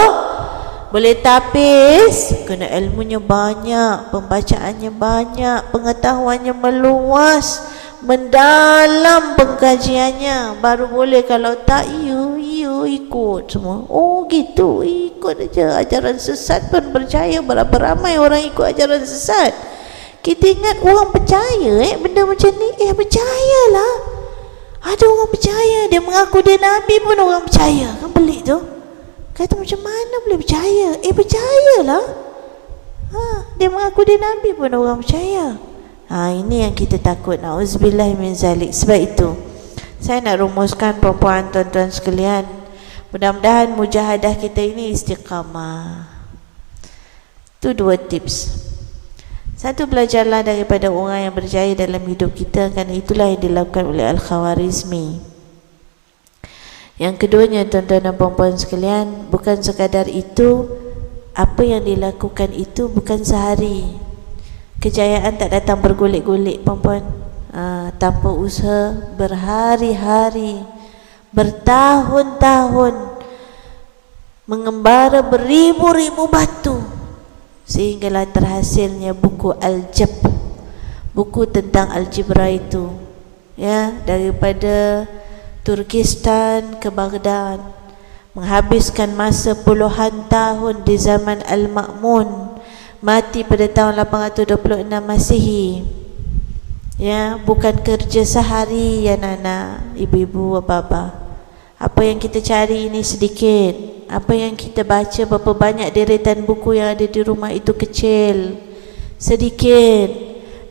boleh tapis, kena ilmunya banyak, pembacaannya banyak, pengetahuannya meluas, mendalam pengkajiannya, baru boleh. Kalau tak, you ikut semua. Oh gitu, ikut aja ajaran sesat pun percaya. Berapa ramai orang ikut ajaran sesat. Kita ingat orang percaya benda macam ni, percayalah. Ada orang percaya, dia mengaku dia Nabi pun orang percaya. Kan pelik tu. Kata macam mana boleh percaya? Percayalah. Dia mengaku dia Nabi pun orang percaya. Ini yang kita takut. Na'udzubillah min zalik. Sebab itu saya nak rumuskan perempuan tuan-tuan sekalian, mudah-mudahan mujahadah kita ini istiqamah. Itu 2 tips. Satu, belajarlah daripada orang yang berjaya dalam hidup kita, kerana itulah yang dilakukan oleh Al-Khawarizmi. Yang keduanya tuan-tuan dan puan-puan sekalian, bukan sekadar itu, apa yang dilakukan itu bukan sehari. Kejayaan tak datang bergolek-golek puan-puan. Tanpa usaha berhari-hari, bertahun-tahun, mengembara beribu-ribu batu, sehinggalah terhasilnya buku Al-Jab, buku tentang algebra itu, ya, daripada Turkistan ke Baghdad, menghabiskan masa puluhan tahun di zaman Al-Ma'mun, mati pada tahun 826 Masihi. Ya, bukan kerja sehari ya Nana, ibu-ibu, bapa. Apa yang kita cari ini sedikit. Apa yang kita baca, berapa banyak deretan buku yang ada di rumah itu kecil, sedikit.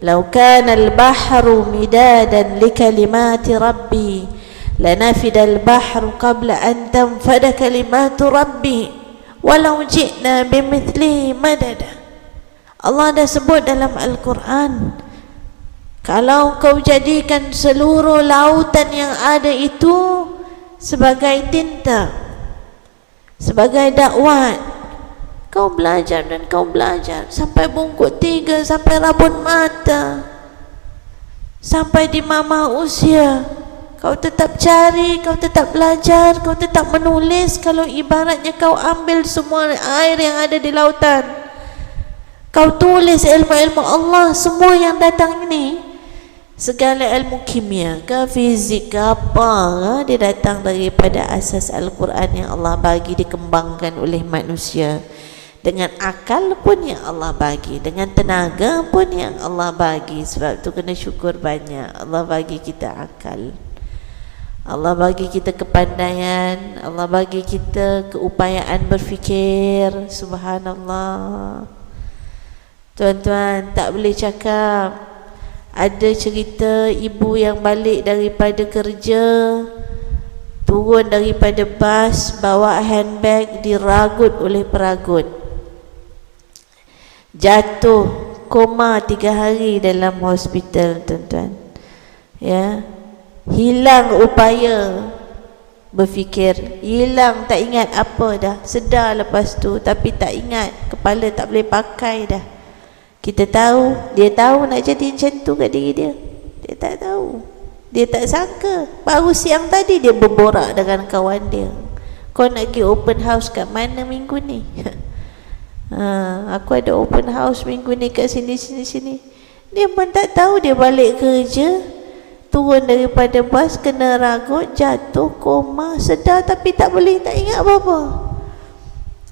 Lau kana al-bahru midadan li kalimati rabbi lanafida al-bahru qabla an tanfada kalimatu rabbi walau ji'na bimithlihi madada. Allah dah sebut dalam Al-Quran, kalau kau jadikan seluruh lautan yang ada itu sebagai tinta, sebagai dakwat, kau belajar dan kau belajar sampai bungkuk 3, sampai rabun mata, sampai di mama usia, kau tetap cari, kau tetap belajar, kau tetap menulis. Kalau ibaratnya kau ambil semua air yang ada di lautan, Kau tulis ilmu-ilmu Allah semua yang datang ini, segala ilmu kimia ke fizik ke apa ke, dia datang daripada asas Al-Quran yang Allah bagi, dikembangkan oleh manusia dengan akal pun yang Allah bagi, dengan tenaga pun yang Allah bagi. Sebab tu kena syukur banyak. Allah bagi kita akal, Allah bagi kita kepandaian, Allah bagi kita keupayaan berfikir. Subhanallah. Tuan-tuan, tak boleh cakap. Ada cerita ibu yang balik daripada kerja, turun daripada bas, bawa handbag, diragut oleh peragut, jatuh koma 3 hari dalam hospital. Tuan-tuan, ya, hilang upaya berfikir, hilang, tak ingat apa dah. Sedar lepas tu tapi tak ingat, kepala tak boleh pakai dah. Kita tahu, dia tahu nak jadi macam tu kat diri dia. Dia tak tahu, dia tak sangka. Baru siang tadi dia berborak dengan kawan dia, kau nak pergi open house kat mana minggu ni? Aku ada open house minggu ni kat sini. Dia pun tak tahu. Dia balik kerja, turun daripada bas, kena ragut, jatuh, koma, sedar tapi tak boleh, tak ingat apa-apa.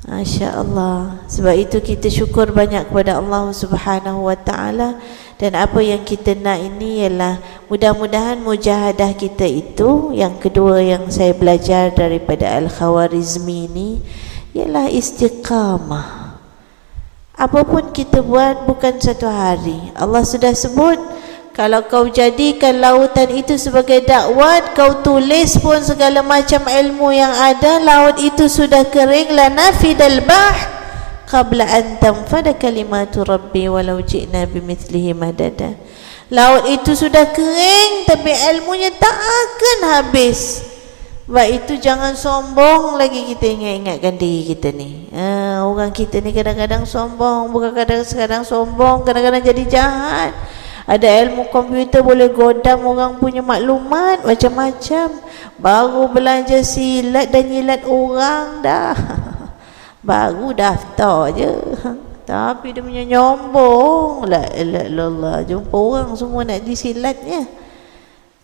Masya Allah. Sebab itu kita syukur banyak kepada Allah Subhanahu Wa Taala. Dan apa yang kita nak ini ialah mudah-mudahan mujahadah kita itu. Yang kedua yang saya belajar daripada Al-Khawarizmi ini ialah istiqamah. Apapun kita buat bukan satu hari. Allah sudah sebut, kalau kau jadikan lautan itu sebagai dakwat, kau tulis pun segala macam ilmu yang ada, laut itu sudah kering, la nafidal bahr qabla an tanfada kalimatu rabbi walau ji'na bimithlihi madada. Laut itu sudah kering tapi ilmunya tak akan habis. Sebab itu jangan sombong lagi. Kita ingat-ingatkan diri kita ni. Orang kita ni kadang-kadang sombong, bukan kadang-kadang sombong, kadang-kadang jadi jahat. Ada ilmu komputer boleh godam orang punya maklumat macam-macam. Baru belajar silat dan nyilat orang dah. Baru daftar je. Tapi dia punya nyombong. La ilaha illallah. Jumpa orang semua nak disilatnya.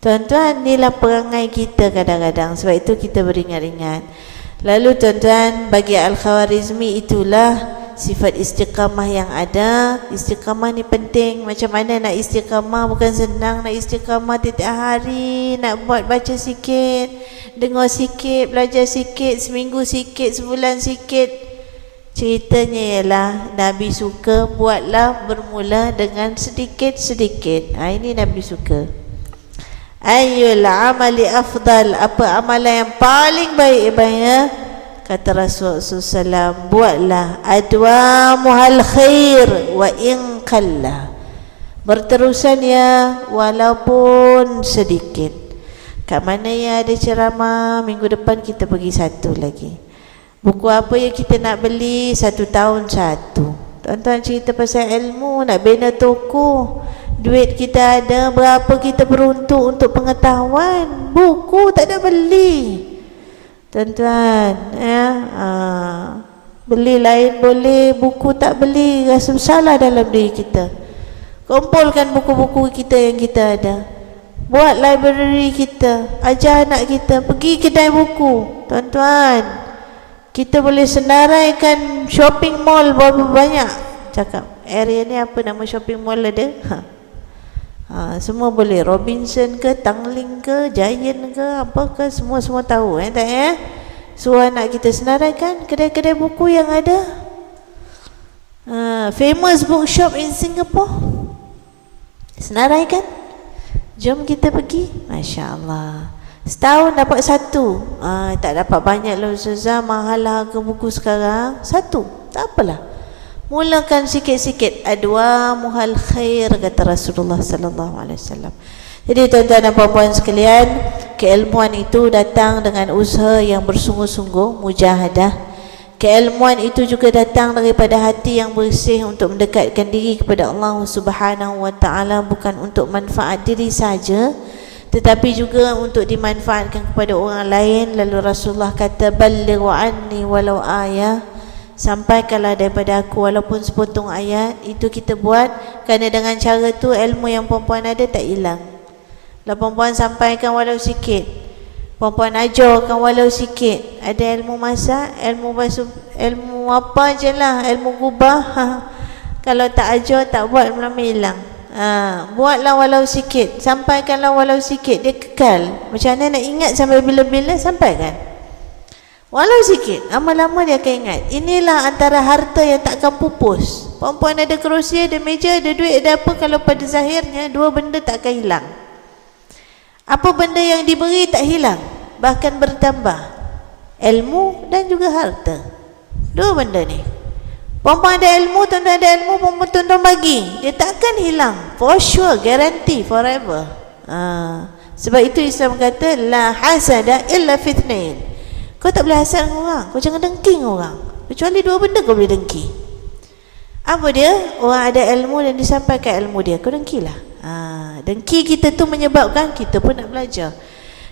Tuan-tuan, inilah perangai kita kadang-kadang. Sebab itu kita beringat-ingat. Lalu tuan-tuan, bagi Al-Khawarizmi itulah sifat istiqamah yang ada. Istiqamah ni penting. Macam mana nak istiqamah? Bukan senang nak istiqamah tiap hari. Nak buat baca sikit, dengar sikit, belajar sikit, seminggu sikit, sebulan sikit. Ceritanya ialah Nabi suka buatlah bermula dengan sedikit-sedikit. Ini Nabi suka. Ayyul amali afdal, apa amalan yang paling baik banyak? Kata Rasulullah SAW, buatlah adwamuhal khair wa in qalla, berterusan ya walaupun sedikit. Kat mana ya ada ceramah, minggu depan kita pergi satu lagi. Buku apa yang kita nak beli, 1 tahun 1. Tuan-tuan cerita pasal ilmu, nak bina toko, duit kita ada, berapa kita beruntuk untuk pengetahuan. Buku tak ada beli. Tuan-tuan, ya, beli lain boleh, buku tak beli, rasa bersalah dalam diri kita. Kumpulkan buku-buku kita yang kita ada, buat library kita, ajar anak kita pergi kedai buku. Tuan-tuan, kita boleh senaraikan shopping mall berapa banyak. Cakap, area ni apa nama shopping mall ada? Semua boleh, Robinson ke, Tanglin ke, Giant ke, apa ke, semua tahu, tak ya? Suruh anak kita senaraikan kedai-kedai buku yang ada. Famous bookshop in Singapore, senaraikan. Jom kita pergi. Masya Allah, setahun dapat 1. Tak dapat banyak lah Ustazah, mahal harga buku sekarang. 1, tak apalah. Mulakan sikit-sikit. Adwamuhal khair, kata Rasulullah sallallahu alaihi wasallam. Jadi tuan-tuan dan puan-puan sekalian, keilmuan itu datang dengan usaha yang bersungguh-sungguh, mujahadah. Keilmuan itu juga datang daripada hati yang bersih untuk mendekatkan diri kepada Allah Subhanahu Wa Taala, bukan untuk manfaat diri saja, tetapi juga untuk dimanfaatkan kepada orang lain. Lalu Rasulullah kata, ballighu anni walau ayah, sampaikanlah daripada aku walaupun sepotong ayat. Itu kita buat kerana dengan cara tu ilmu yang perempuan ada tak hilang. Kalau perempuan sampaikan walau sikit, perempuan ajarkan walau sikit, ada ilmu masak, ilmu basuh, ilmu apa je lah, ilmu gubah, kalau tak ajar, tak buat, lama hilang. Buatlah walau sikit, sampaikanlah walau sikit, dia kekal. Macam mana nak ingat sampai bila-bila, sampaikan walau sikit, lama-lama dia akan ingat. Inilah antara harta yang takkan pupus. Perempuan ada kerusi, ada meja, ada duit, ada apa, kalau pada zahirnya dua benda takkan hilang. Apa benda yang diberi tak hilang, bahkan bertambah, ilmu dan juga harta. Dua benda ni. Perempuan ada ilmu, tuan-tuan ada ilmu, perempuan tuan-tuan bagi, dia takkan hilang, for sure, guarantee, forever. Sebab itu Islam kata la hasada illa fitnain. Kau tak boleh hasad dengan orang, kau jangan dengki dengan orang, kecuali dua benda kau boleh dengki. Apa dia? Orang ada ilmu dan disampaikan ilmu dia, kau dengkilah. Dengki kita tu menyebabkan kita pun nak belajar,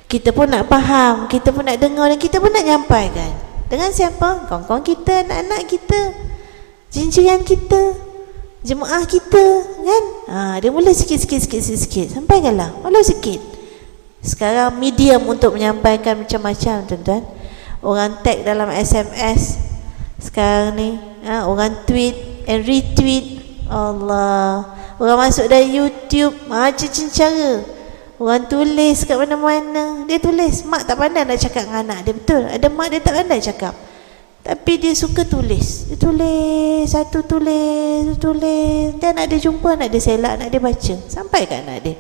kita pun nak faham, kita pun nak dengar, dan kita pun nak nyampaikan. Dengan siapa? Kawan-kawan kita, anak-anak kita, jinjiran kita, jemaah kita, kan? Dia mula sikit-sikit, sampaikanlah walau sikit. Sekarang medium untuk menyampaikan macam-macam, tuan-tuan. Orang tag dalam SMS sekarang ni, orang tweet and retweet. Allah, orang masuk dari YouTube, macam-macam cara. Orang tulis kat mana-mana. Dia tulis, mak tak pandai nak cakap dengan anak dia. Betul, ada mak dia tak pandai cakap, tapi dia suka tulis. Dia tulis, satu tulis, dan anak dia jumpa, anak dia selak, anak dia baca, sampai kat anak dia.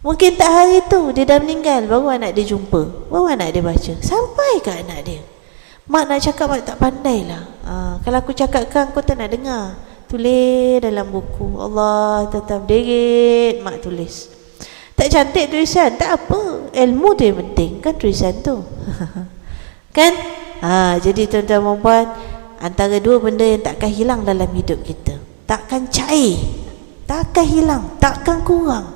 Mungkin tak hari tu dia dah meninggal, baru anak dia jumpa, baru anak dia baca, sampai kat anak dia. Mak nak cakap, mak tak pandai lah. Kalau aku cakapkan, kau tak nak dengar. Tulis dalam buku. Allah, tetap derit, mak tulis. Tak cantik tulisan, tak apa, ilmu tu yang penting, kan tulisan tu. Kan? Jadi tuan-tuan perempuan, antara dua benda yang takkan hilang dalam hidup kita, takkan cair, takkan hilang, takkan kurang.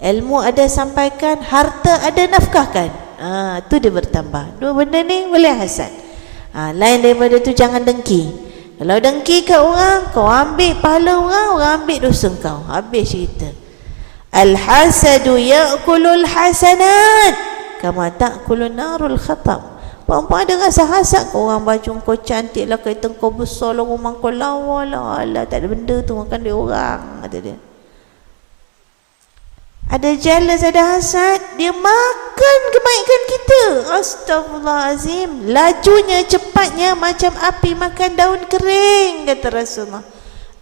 Ilmu ada sampaikan, harta ada nafkahkan. Tu dia bertambah. Dua benda ni boleh hasad. Lain daripada tu jangan dengki. Kalau dengki kat orang, kau ambil pahala orang, orang ambil dosa kau, habis cerita. Al-hasadu ya'kulul hasanat kama ta'kulun narul khatab. Perempuan ada rasa hasad, kau orang baju kau cantik lah, kereta kau besar lah, rumah kau lawa lah, alah, tak ada benda tu, makan dia orang, kata dia. Ada jealous, ada hasad, dia makan kebaikan kita. Astaghfirullahalazim. Lajunya, cepatnya macam api makan daun kering, kata Rasulullah.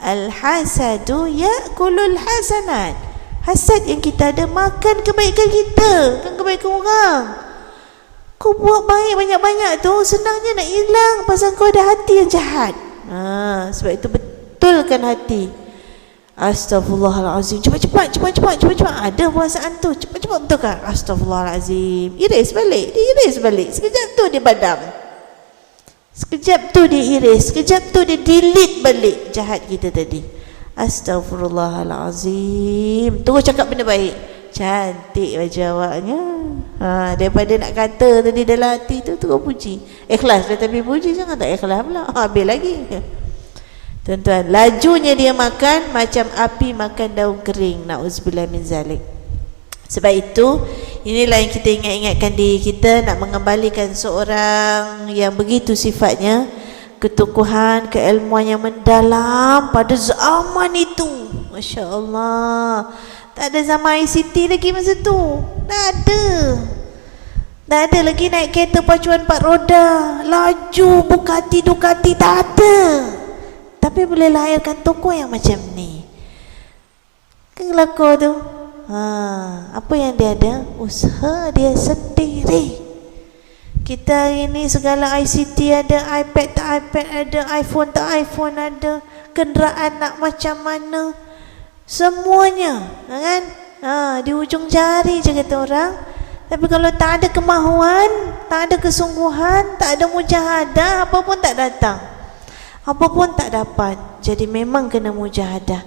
Al-hasadu ya'kulul hasanat. Hasad yang kita ada makan kebaikan kita, bukan kebaikan orang. Kau buat baik banyak-banyak tu, senangnya nak hilang pasal kau ada hati yang jahat. Sebab itu betulkan hati. Astaghfirullahalazim. Cepat-cepat. Ada perasaan tu, cepat-cepat betulkan. Astaghfirullahalazim. Iris balik, dia iris balik. Sekejap tu dia padam, sekejap tu dia iris, sekejap tu dia delete balik jahat kita tadi. Astaghfirullahalazim. Terus cakap benda baik. Cantik baju awaknya. Daripada nak kata tadi dalam hati tu, terus puji. Ikhlas dah, tapi puji jangan tak ikhlas pula. Habis lagi. Tuan-tuan, lajunya dia makan macam api makan daun kering. Na'udzubillah min zalik. Sebab itu, inilah yang kita ingat-ingatkan diri kita, nak mengembalikan seorang yang begitu sifatnya, ketukuhan, keilmuan yang mendalam pada zaman itu. Masya Allah. Tak ada zaman ICT lagi masa tu. Tak ada lagi naik kereta pacuan 4 roda, laju, Bugatti, Ducati, tak ada. Tapi boleh lahirkan tokoh yang macam ni. Kelakor tu, apa yang dia ada? Usaha dia sendiri. Kita hari ni segala ICT ada, iPad tak iPad ada, iPhone tak iPhone ada, kenderaan nak macam mana, semuanya, kan? Di ujung jari je kata orang. Tapi kalau tak ada kemahuan, tak ada kesungguhan, tak ada mujahadah, apa pun tak datang, apa pun tak dapat. Jadi memang kena mujahadah.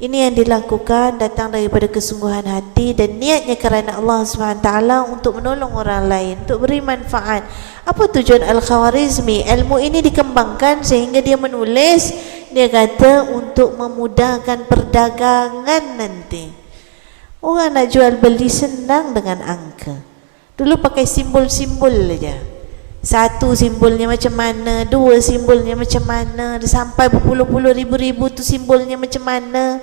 Ini yang dilakukan datang daripada kesungguhan hati dan niatnya kerana Allah SWT untuk menolong orang lain, untuk beri manfaat. Apa tujuan Al-Khawarizmi? Ilmu ini dikembangkan sehingga dia menulis, dia kata untuk memudahkan perdagangan nanti. Orang nak jual beli senang dengan angka. Dulu pakai simbol-simbol saja. Satu simbolnya macam mana, dua simbolnya macam mana, sampai berpuluh-puluh ribu-ribu tu simbolnya macam mana.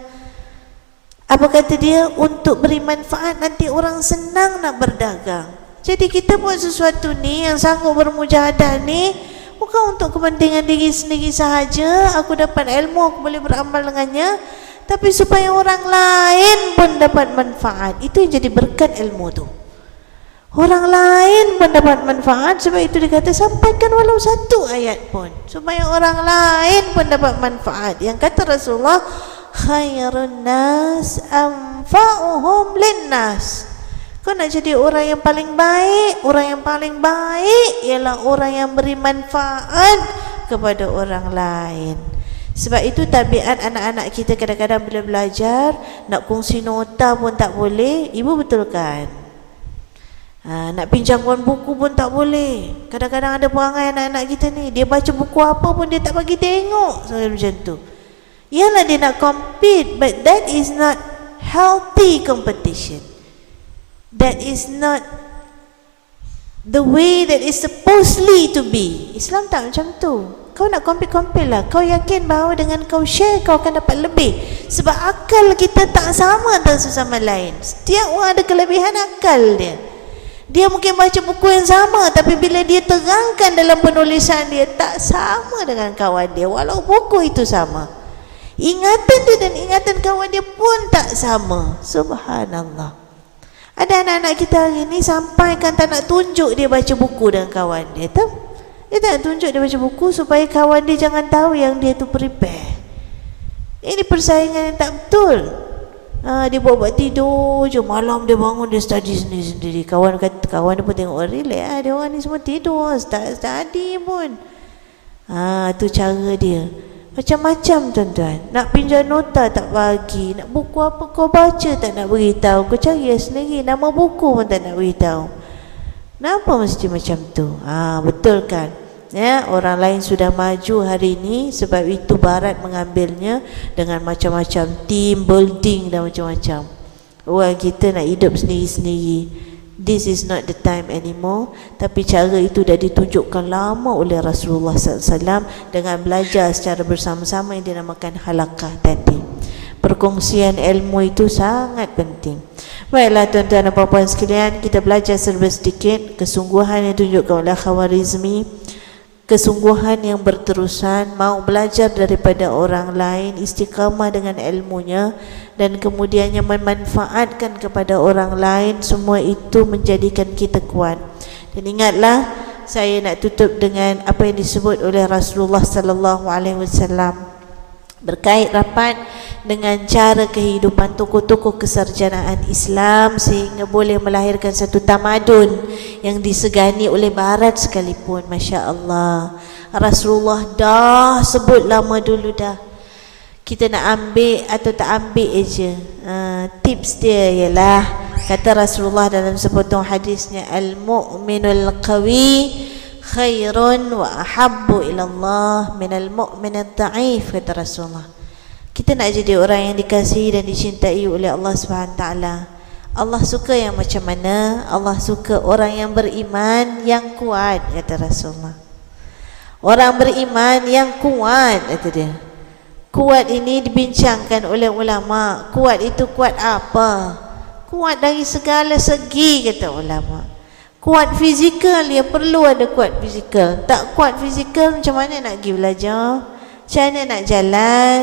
Apa kata dia? Untuk beri manfaat, nanti orang senang nak berdagang. Jadi kita buat sesuatu ni yang sanggup bermujahadah ni bukan untuk kepentingan diri sendiri sahaja, aku dapat ilmu, aku boleh beramal dengannya, tapi supaya orang lain pun dapat manfaat. Itu yang jadi berkat ilmu tu. Orang lain mendapat manfaat, sebab itu dikata sampaikan walau satu ayat pun supaya orang lain pun dapat manfaat. Yang kata Rasulullah, khairun nas anfa'uhum linnas. Kau nak jadi orang yang paling baik, orang yang paling baik ialah orang yang beri manfaat kepada orang lain. Sebab itu tabiat anak-anak kita kadang-kadang bila belajar nak kongsi nota pun tak boleh. Ibu betulkan? Nak pinjamkan buku pun tak boleh. Kadang-kadang ada perangai anak-anak kita ni, dia baca buku apa pun dia tak bagi tengok, soal macam tu. Yalah dia nak compete, but that is not healthy competition. That is not the way that is supposedly to be. Islam tak macam tu. Kau nak compete lah. Kau yakin bahawa dengan kau share kau akan dapat lebih. Sebab akal kita tak sama antara sesama lain. Setiap orang ada kelebihan akal dia. Dia mungkin baca buku yang sama, tapi bila dia terangkan dalam penulisan dia tak sama dengan kawan dia, walau buku itu sama. Ingatan dia dan ingatan kawan dia pun tak sama. Subhanallah. Ada anak-anak kita hari ni sampaikan tak nak tunjuk dia baca buku dengan kawan dia. Dia tak nak tunjuk dia baca buku supaya kawan dia jangan tahu yang dia tu prepare. Ini persaingan yang tak betul. Dia buat-buat tidur je, malam dia bangun dia study sendiri-sendiri. Kawan dia pun tengok, relax dia orang ni semua tidur, study pun. Tu cara dia. Macam-macam tuan-tuan. Nak pinjam nota tak bagi, nak buku apa kau baca tak nak beritahu, kau cari sendiri, nama buku pun tak nak beritahu. Kenapa mesti macam tu? Betul kan? Ya, orang lain sudah maju hari ini, sebab itu barat mengambilnya dengan macam-macam team building dan macam-macam. Orang kita nak hidup sendiri-sendiri. This is not the time anymore. Tapi cara itu dah ditunjukkan lama oleh Rasulullah SAW dengan belajar secara bersama-sama yang dinamakan halakah tadi. Perkongsian ilmu itu sangat penting. Baiklah tuan-tuan dan puan-puan sekalian, kita belajar serba sedikit kesungguhan yang ditunjukkan oleh Khawarizmi. Kesungguhan yang berterusan, mau belajar daripada orang lain, istiqamah dengan ilmunya, dan kemudiannya memanfaatkan kepada orang lain. Semua itu menjadikan kita kuat. Dan ingatlah, saya nak tutup dengan apa yang disebut oleh Rasulullah sallallahu alaihi wasallam berkait rapat dengan cara kehidupan tokoh-tokoh kesarjanaan Islam sehingga boleh melahirkan satu tamadun yang disegani oleh barat sekalipun. Masya Allah, Rasulullah dah sebut lama dulu dah. Kita nak ambil atau tak ambil je. Tips dia ialah, kata Rasulullah dalam sepotong hadisnya, al-mu'minul qawi khairun wa ahabbu ilallah minal mu'minat ta'if, kata Rasulullah. Kita nak jadi orang yang dikasihi dan dicintai oleh Allah SWT. Allah suka yang macam mana? Allah suka orang yang beriman yang kuat, kata Rasulullah. Orang beriman yang kuat, kata dia. Kuat ini dibincangkan oleh ulama. Kuat itu kuat apa? Kuat dari segala segi, kata ulama. Kuat fizikal, ya perlu ada kuat fizikal. Tak kuat fizikal, macam mana nak pergi belajar? Macam mana nak jalan?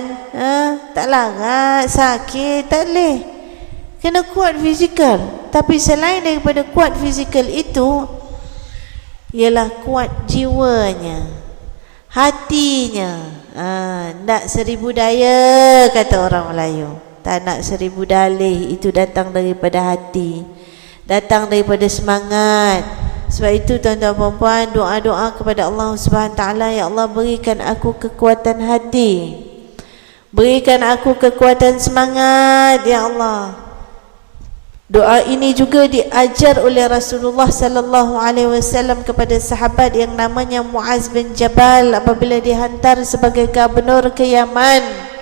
Tak larat, sakit, tak boleh. Kena kuat fizikal. Tapi selain daripada kuat fizikal itu, ialah kuat jiwanya, hatinya. Tak seribu daya, kata orang Melayu. Tak nak seribu dalih, itu datang daripada hati, datang daripada semangat. Sebab itu tuan-tuan dan puan, doa-doa kepada Allah SWT, ya Allah berikan aku kekuatan hati, Berikan aku kekuatan semangat ya Allah. Doa ini juga diajar oleh Rasulullah sallallahu alaihi wasallam kepada sahabat yang namanya Muaz bin Jabal apabila dihantar sebagai gubernur ke Yaman.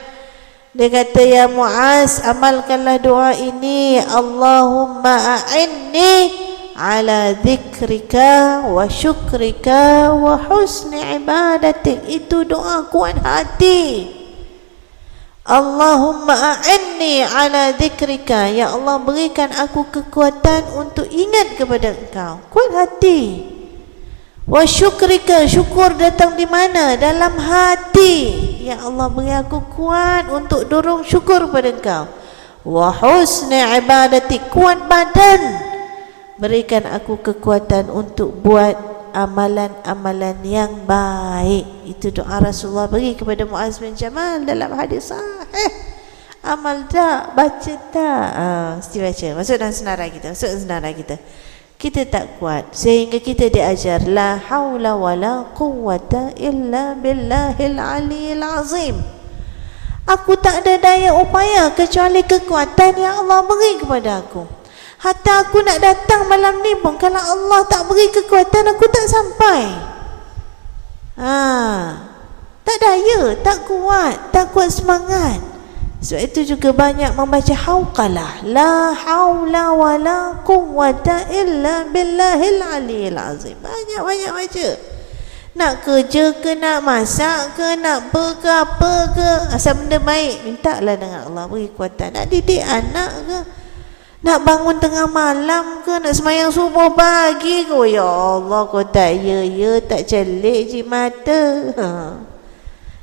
Dia kata, ya Muaz, amalkanlah doa ini, Allahumma a'inni ala dzikrika wa syukrika wa husni ibadatik. Itu doa kuat hati. Allahumma a'inni ala dzikrika, ya Allah berikan aku kekuatan untuk ingat kepada Engkau. Kuat hati. Wa syukrika, syukur datang di mana? Dalam hati. Ya Allah beri aku kuat untuk dorong syukur pada Engkau. Wa husni ibadati, kuat badan. Berikan aku kekuatan untuk buat amalan-amalan yang baik. Itu doa Rasulullah bagi kepada Muaz bin Jabal dalam hadis sahih. Amal tak? Baca tak? Mesti baca. Masuk dalam senarai kita. Kita tak kuat sehingga kita diajar la haula wala quwwata illa billahil aliyil azim. Aku tak ada daya upaya kecuali kekuatan yang Allah beri kepada aku. Hatta aku nak datang malam ni pun kalau Allah tak beri kekuatan aku tak sampai. Tak daya, tak kuat semangat. Sebab itu juga banyak membaca hauqalah, la haula wala quwwata illa billahil aliyil azim. Banyak baca. Nak kerja ke, nak masak ke, nak apa ke, asal benda baik, mintalah dengan Allah beri kekuatan. Nak didik anak ke, nak bangun tengah malam ke, nak sembahyang subuh pagi ke, ya Allah kau tak tak celik je mata.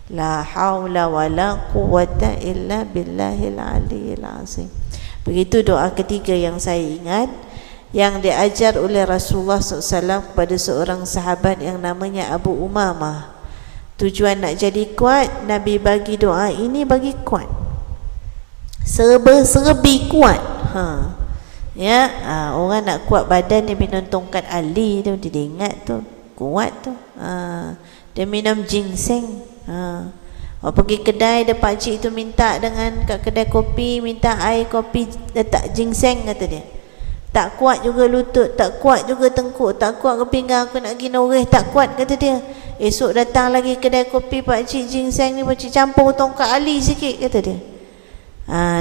La haula wala quwwata illa billahil aliyil azim. Begitu doa ketiga yang saya ingat, yang diajar oleh Rasulullah SAW kepada seorang sahabat yang namanya Abu Umamah. Tujuan nak jadi kuat, Nabi bagi doa ini bagi kuat, serba-serbi kuat. Orang nak kuat badan dia minum tongkat Ali tu, dia ingat tu kuat tu. Dia minum ginseng. Pergi kedai, dia pakcik tu minta dengan kat kedai kopi, minta air kopi letak ginseng, kata dia. Tak kuat juga lutut, tak kuat juga tengkuk, tak kuat ke pinggang, aku nak pergi noreh, tak kuat, kata dia. Esok datang lagi kedai kopi, pakcik ginseng ni, pakcik campur tongkat Ali sikit, kata dia.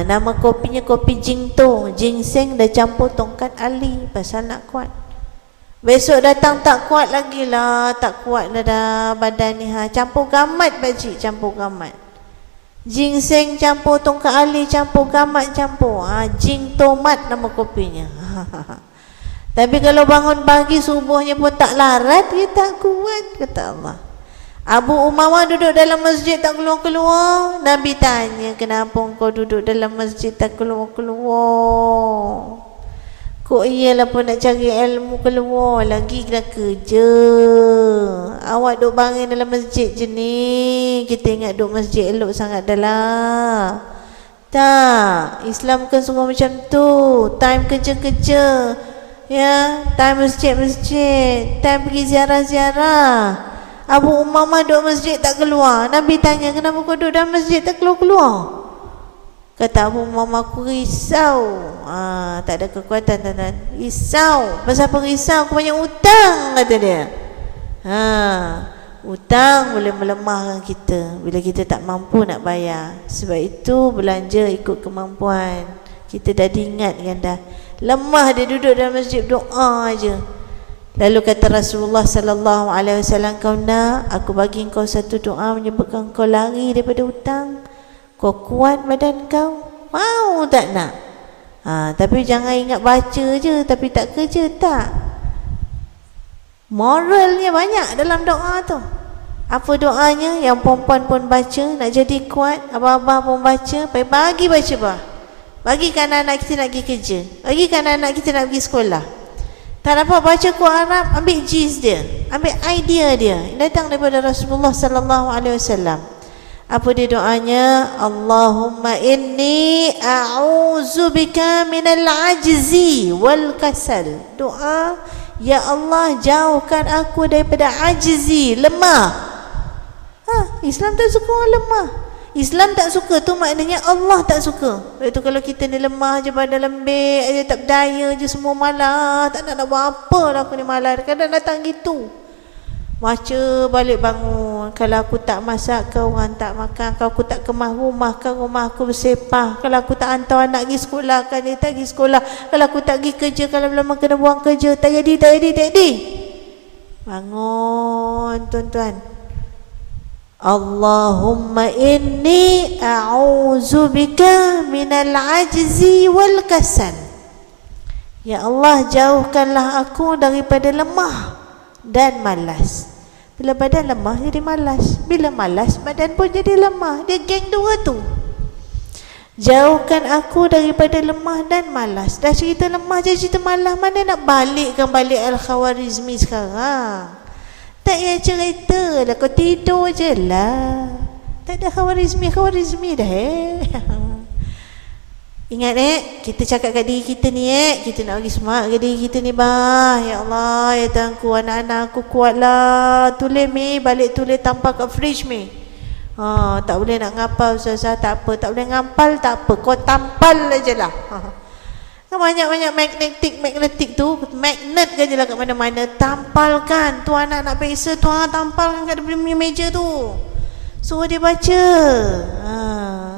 Nama kopinya kopi jingto, ginseng dah campur tongkat Ali, pasal nak kuat. Besok datang tak kuat lagi lah, tak kuat lah dah badan ni. Campur gamat pakcik, campur gamat. Ginseng campur tongkat Ali, campur gamat, campur. Jing tomat nama kopinya. Tapi kalau bangun pagi subuhnya pun tak larat, dia tak kuat, kata Allah. Abu Umamah duduk dalam masjid tak keluar-keluar. Nabi tanya, kenapa kau duduk dalam masjid tak keluar-keluar? Kok iyalah pun nak cari ilmu keluar lagi kena kerja. Awak duduk bangun dalam masjid je ni. Kita ingat duduk masjid elok sangat dah lah. Tak, Islam kan suruh macam tu. Time kerja-kerja, ya, time masjid-masjid, time pergi ziarah-ziarah. Abu Umamah duduk masjid tak keluar. Nabi tanya, kenapa kau duduk dalam masjid tak keluar-keluar? Kata Abu Umamah, aku risau. Tak ada kekuatan, tuan-tuan. Risau. Pasal apa risau? Aku banyak hutang, kata dia. Hutang boleh melemahkan kita bila kita tak mampu nak bayar. Sebab itu belanja ikut kemampuan. Kita dah diingatkan dah. Lemah dia duduk dalam masjid doa aja. Lalu kata Rasulullah sallallahu alaihi wasallam, kau nak aku bagi kau satu doa menyebabkan kau lari daripada hutang? Kau kuat badan kau? Mau tak nak? Tapi jangan ingat baca je tapi tak kerja, tak. Moralnya banyak dalam doa tu. Apa doanya? Yang perempuan pun baca, nak jadi kuat. Abah-abah pun baca, pagi baca bah. Bagi kan anak kita nak pergi kerja, bagi kan anak kita nak pergi sekolah. Tak dapat baca Quran Arab, ambil jiz dia, ambil idea dia datang daripada Rasulullah sallallahu alaihi wasallam. Apa dia doanya? Allahumma inni a'udzubika minal ajzi wal kasal. Doa, ya Allah jauhkan aku daripada ajzi, lemah. Islam tak suka orang lemah. Islam tak suka tu maknanya Allah tak suka. Lepas tu kalau kita ni lemah je, badan lembek aja, tak berdaya je, semua malas, tak nak buat apa lah aku ni malas. Kadang datang gitu. Baca balik bangun. Kalau aku tak masak, kau orang tak makan. Kalau aku tak kemah rumah, kan rumah aku bersepah. Kalau aku tak hantar anak pergi sekolah, kan dia tak pergi sekolah. Kalau aku tak pergi kerja, kalau belum kena buang kerja, tak jadi. Bangun tuan-tuan. Allahumma inni a'udzubika minal ajzi wal kasal. Ya Allah, jauhkanlah aku daripada lemah dan malas. Bila badan lemah jadi malas, bila malas badan pun jadi lemah. Dia geng dua tu. Jauhkan aku daripada lemah dan malas. Dah cerita lemah je cerita malas, mana nak balikkan balik Al-Khawarizmi sekarang? Tak payah cerita lah, kau tidur je lah. Tak ada Khawarizmi dah Ingat kita cakap kat diri kita ni kita nak bagi semangat kat diri kita ni bah. Ya Allah, ya Tuhanku, anak-anak aku kuatlah. Tulis mi, balik tulis tampal kat fridge mi. Tak boleh nak ngapal Ustazah, tak apa. Tak boleh ngampal, tak apa. Kau tampal aja lah. Banyak-banyak magnetik tu, magnet kan je lah kat mana-mana. Tampalkan. Tu anak nak periksa, tu tampalkan kat dalam meja tu. Suruh dia baca.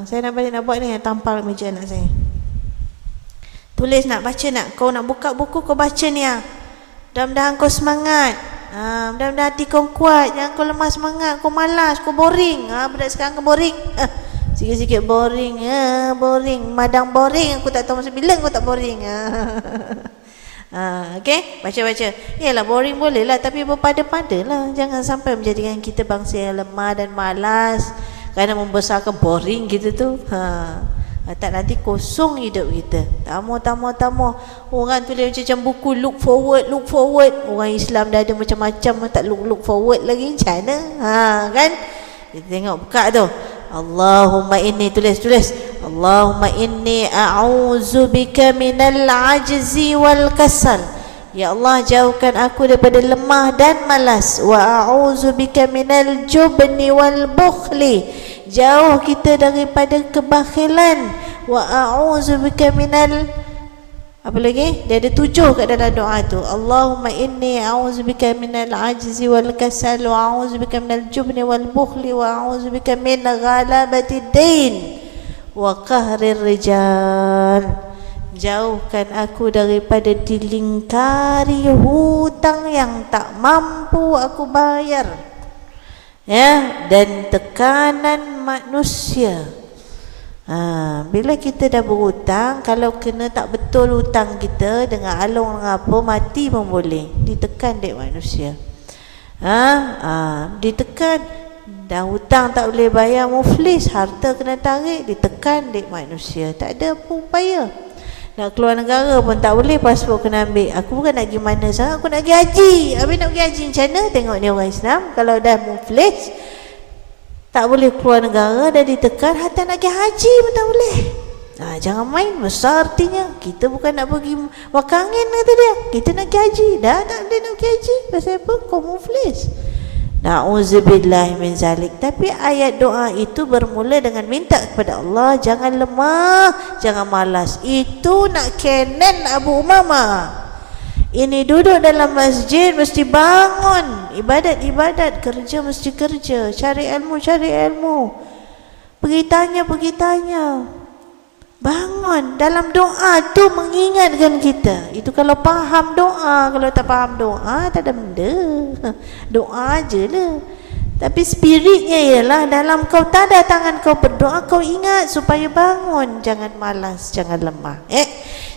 Saya nak buat ni, tampal meja anak saya. Tulis nak baca nak. Kau nak buka buku, kau baca ni Mudah-mudahan kau semangat. Mudah-mudahan hati kau kuat. Jangan kau lemah semangat, kau malas, kau boring. Budak sekarang kau boring. Sikit-sikit boring, boring, madang boring. Aku tak tahu masa bila kau tak boring. Okay, baca-baca. Yalah, boring boleh lah, tapi berpada-pada lah. Jangan sampai menjadikan kita bangsa yang lemah dan malas kerana membesarkan boring kita tu. Tak, nanti kosong hidup kita. Tamu. Orang tulis macam buku look forward. Orang Islam dah ada macam-macam, tak look forward lagi. Macam mana? Kan? Kita tengok buka tu. Allahumma inni, tulis. Allahumma inni a'udzubika minal ajzi wal kasal. Ya Allah, jauhkan aku daripada lemah dan malas. Wa a'udzubika minal jubni wal bukhli. Jauh kita daripada kebakhilan. Wa a'udzubika minal, apa lagi? Dia ada 7 kat dalam doa tu. Allahumma inni a'udzubika minal ajzi wal kasal wa a'udzubika minal jubni wal bukhli wa a'udzubika min ghalabati dain wa qahrir rijal. Jauhkan aku daripada dilingkari hutang yang tak mampu aku bayar, dan tekanan manusia. Bila kita dah berhutang, kalau kena tak betul hutang kita, dengan alung dengan apa, mati pun boleh. Ditekan dek manusia. Ditekan. Dah hutang tak boleh bayar, muflis, harta kena tarik, ditekan dek manusia. Tak ada apa upaya. Nak keluar negara pun tak boleh, pasport kena ambil. Aku bukan nak pergi mana sekarang, aku nak pergi haji. Habis nak pergi haji macam mana? Tengok ni orang Islam, kalau dah muflis, tak boleh keluar negara, dah ditekan, hatta nak pergi haji pun tak boleh. Jangan main, besar artinya. Kita bukan nak pergi makan angin kata dia. Kita nak pergi haji, dah tak boleh nak pergi haji. Pasal apa? Kau muflis. Na'udzubillah min zalik. Tapi ayat doa itu bermula dengan minta kepada Allah, jangan lemah, jangan malas. Itu nak kenen Abu Umamah. Ini duduk dalam masjid mesti bangun, ibadat, kerja mesti kerja, cari ilmu, pergi tanya. Bangun dalam doa tu mengingatkan kita. Itu kalau faham doa, kalau tak faham doa tak ada benda. Doa aje lah. Tapi spiritnya ialah dalam kau tanda tangan kau berdoa, kau ingat supaya bangun, jangan malas, jangan lemah.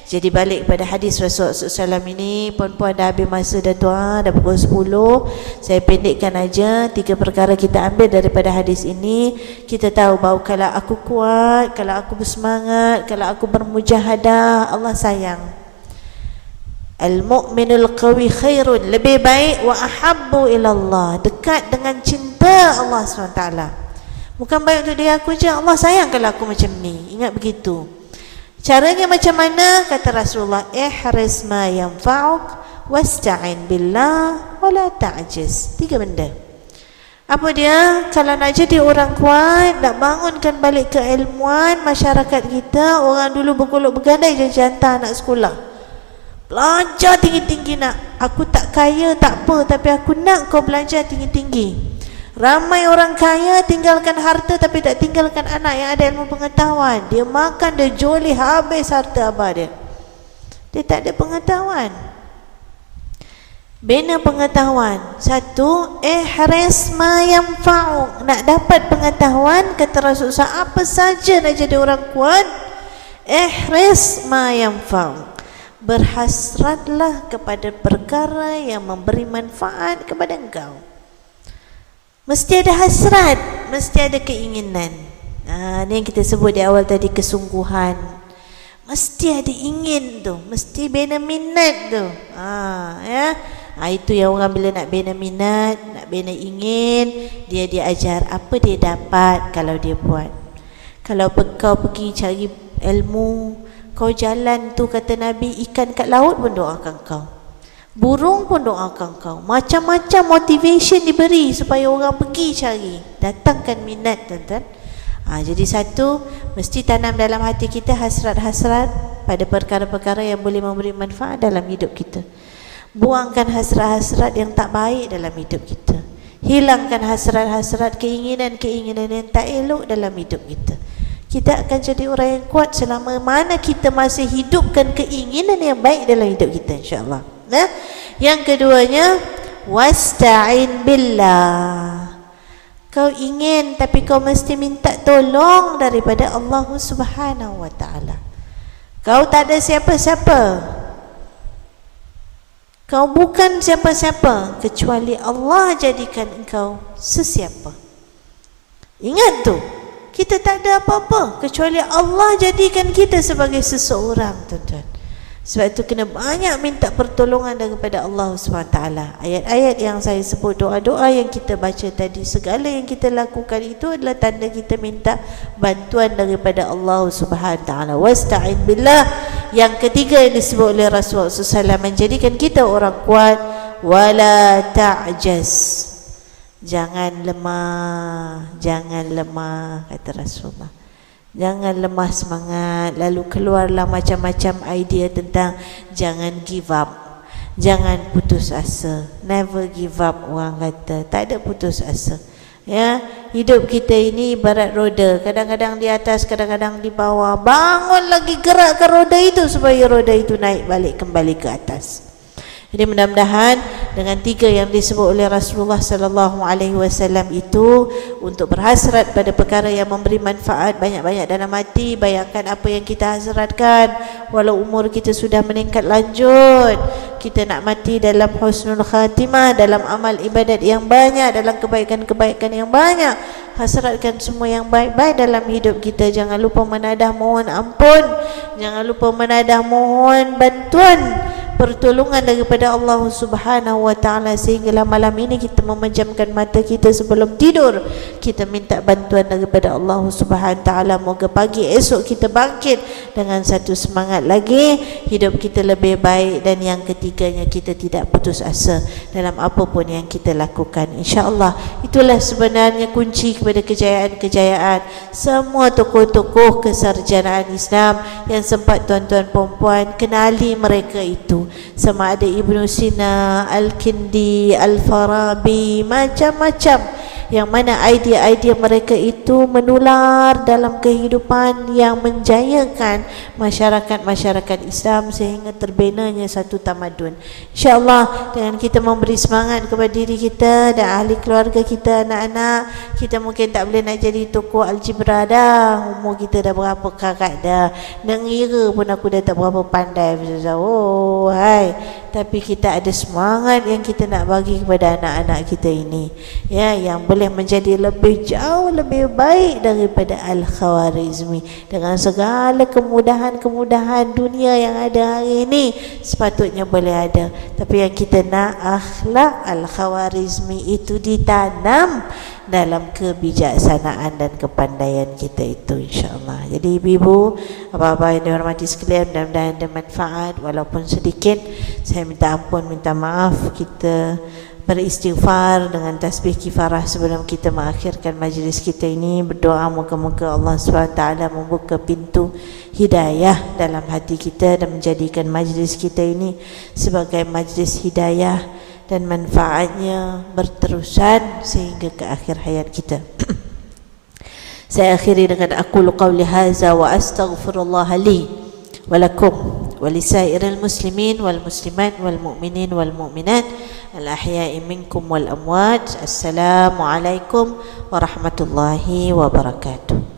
Jadi balik kepada hadis Rasulullah SAW ini, puan-puan dah habis masa dah doa, dah pukul 10. Saya pendekkan aja 3 perkara kita ambil daripada hadis ini. Kita tahu bahawa kalau aku kuat, kalau aku bersemangat, kalau aku bermujahadah, Allah sayang. Al-mu'minul qawi khairun, lebih baik, wa ahabbu ilallah, dekat dengan cinta Allah SWT. Bukan baik untuk diri aku je, Allah sayang kalau aku macam ni. Ingat begitu. Caranya macam mana? Kata Rasulullah, ihris ma yanfa'uk wasta'in billah wala ta'jiz. 3 benda. Apa dia? Kalau nak jadi orang kuat, nak bangunkan balik keilmuan masyarakat kita. Orang dulu bergolok bergandai je hantar anak sekolah, belajar tinggi-tinggi nak. Aku tak kaya tak apa, tapi aku nak kau belajar tinggi-tinggi. Ramai orang kaya tinggalkan harta tapi tak tinggalkan anak yang ada ilmu pengetahuan. Dia makan, dia jolih habis harta abah dia. Dia tak ada pengetahuan. Bina pengetahuan. Satu, ihris ma yanfa'u. Nak dapat pengetahuan, kata Rasulullah, apa saja nak jadi orang kuat, ihris ma yanfa'u. Berhasratlah kepada perkara yang memberi manfaat kepada engkau. Mesti ada hasrat, mesti ada keinginan. Ini yang kita sebut di awal tadi, kesungguhan. Mesti ada ingin tu, mesti bina minat tu. Itu yang orang bila nak bina minat, nak bina ingin, dia ajar apa dia dapat kalau dia buat. Kalau kau pergi cari ilmu, kau jalan tu, kata Nabi, ikan kat laut pun doakan kau, burung pun doakan kau. Macam-macam motivation diberi supaya orang pergi cari. Datangkan minat, tuan-tuan. Jadi satu, mesti tanam dalam hati kita hasrat-hasrat pada perkara-perkara yang boleh memberi manfaat dalam hidup kita. Buangkan hasrat-hasrat yang tak baik dalam hidup kita. Hilangkan hasrat-hasrat, keinginan-keinginan yang tak elok dalam hidup kita. Kita akan jadi orang yang kuat selama mana kita masih hidupkan keinginan yang baik dalam hidup kita, insya-Allah. Yang keduanya, wasta'in billah. Kau ingin tapi kau mesti minta tolong daripada Allah Subhanahu wa taala. Kau tak ada siapa-siapa. Kau bukan siapa-siapa kecuali Allah jadikan engkau sesiapa. Ingat tu, kita tak ada apa-apa kecuali Allah jadikan kita sebagai seseorang, tuan-tuan. Sebab itu kena banyak minta pertolongan daripada Allah SWT. Ayat-ayat yang saya sebut, doa-doa yang kita baca tadi, segala yang kita lakukan itu adalah tanda kita minta bantuan daripada Allah SWT. Wasta'in billah. Yang ketiga yang disebut oleh Rasulullah SAW, menjadikan kita orang kuat. Wala ta'jaz. Jangan lemah, jangan lemah, kata Rasulullah. Jangan lemah semangat. Lalu keluarlah macam-macam idea tentang jangan give up, jangan putus asa. Never give up, orang kata. Tak ada putus asa. Ya, hidup kita ini ibarat roda, kadang-kadang di atas, kadang-kadang di bawah. Bangun lagi, gerakkan roda itu supaya roda itu naik balik kembali ke atas. Jadi mudah-mudahan dengan tiga yang disebut oleh Rasulullah sallallahu alaihi wasallam itu, untuk berhasrat pada perkara yang memberi manfaat banyak-banyak dalam hati. Bayangkan apa yang kita hasratkan, walau umur kita sudah meningkat lanjut, kita nak mati dalam husnul khatimah, dalam amal ibadat yang banyak, dalam kebaikan-kebaikan yang banyak. Hasratkan semua yang baik-baik dalam hidup kita. Jangan lupa menadah mohon ampun, jangan lupa menadah mohon bantuan, pertolongan daripada Allah Subhanahu wa taala, sehinggalah malam ini kita memejamkan mata kita sebelum tidur, kita minta bantuan daripada Allah Subhanahu wa taala. Moga pagi esok kita bangkit dengan satu semangat lagi, hidup kita lebih baik, dan yang ketiganya kita tidak putus asa dalam apapun yang kita lakukan, insya-Allah. Itulah sebenarnya kunci kepada kejayaan-kejayaan semua tokoh-tokoh kesarjanaan Islam yang sempat tuan-tuan perempuan kenali mereka itu. Sama ada Ibnu Sina, Al-Kindi, Al-Farabi, macam-macam, yang mana idea-idea mereka itu menular dalam kehidupan yang menjayakan masyarakat-masyarakat Islam sehingga terbinanya satu tamadun. InsyaAllah dengan kita memberi semangat kepada diri kita dan ahli keluarga kita, anak-anak kita, mungkin tak boleh nak jadi tokoh algebra dah, umur kita dah berapa kakak dah, nak ngira pun aku dah tak berapa pandai. Oh hai, tapi kita ada semangat yang kita nak bagi kepada anak-anak kita ini, ya, yang boleh menjadi lebih jauh lebih baik daripada Al-Khawarizmi. Dengan segala kemudahan-kemudahan dunia yang ada hari ini, sepatutnya boleh ada, tapi yang kita nak akhlak Al-Khawarizmi itu ditanam dalam kebijaksanaan dan kepandaian kita itu, insya-Allah. Jadi ibu-ibu, apa-apa yang dihormati sekalian, mudah-mudahan ada manfaat walaupun sedikit. Saya minta ampun, minta maaf, kita beristighfar dengan tasbih kifarah sebelum kita mengakhirkan majlis kita ini. Berdoa moga-moga Allah SWT membuka pintu hidayah dalam hati kita dan menjadikan majlis kita ini sebagai majlis hidayah dan manfaatnya berterusan sehingga ke akhir hayat kita. Saya akhiri dengan aqulu qawli hadza wa astaghfirullah li wa lakum wa lisairil muslimin wal muslimat wal mu'minin wal mu'minat al ahya'i minkum wal amwat. Assalamualaikum warahmatullahi wabarakatuh.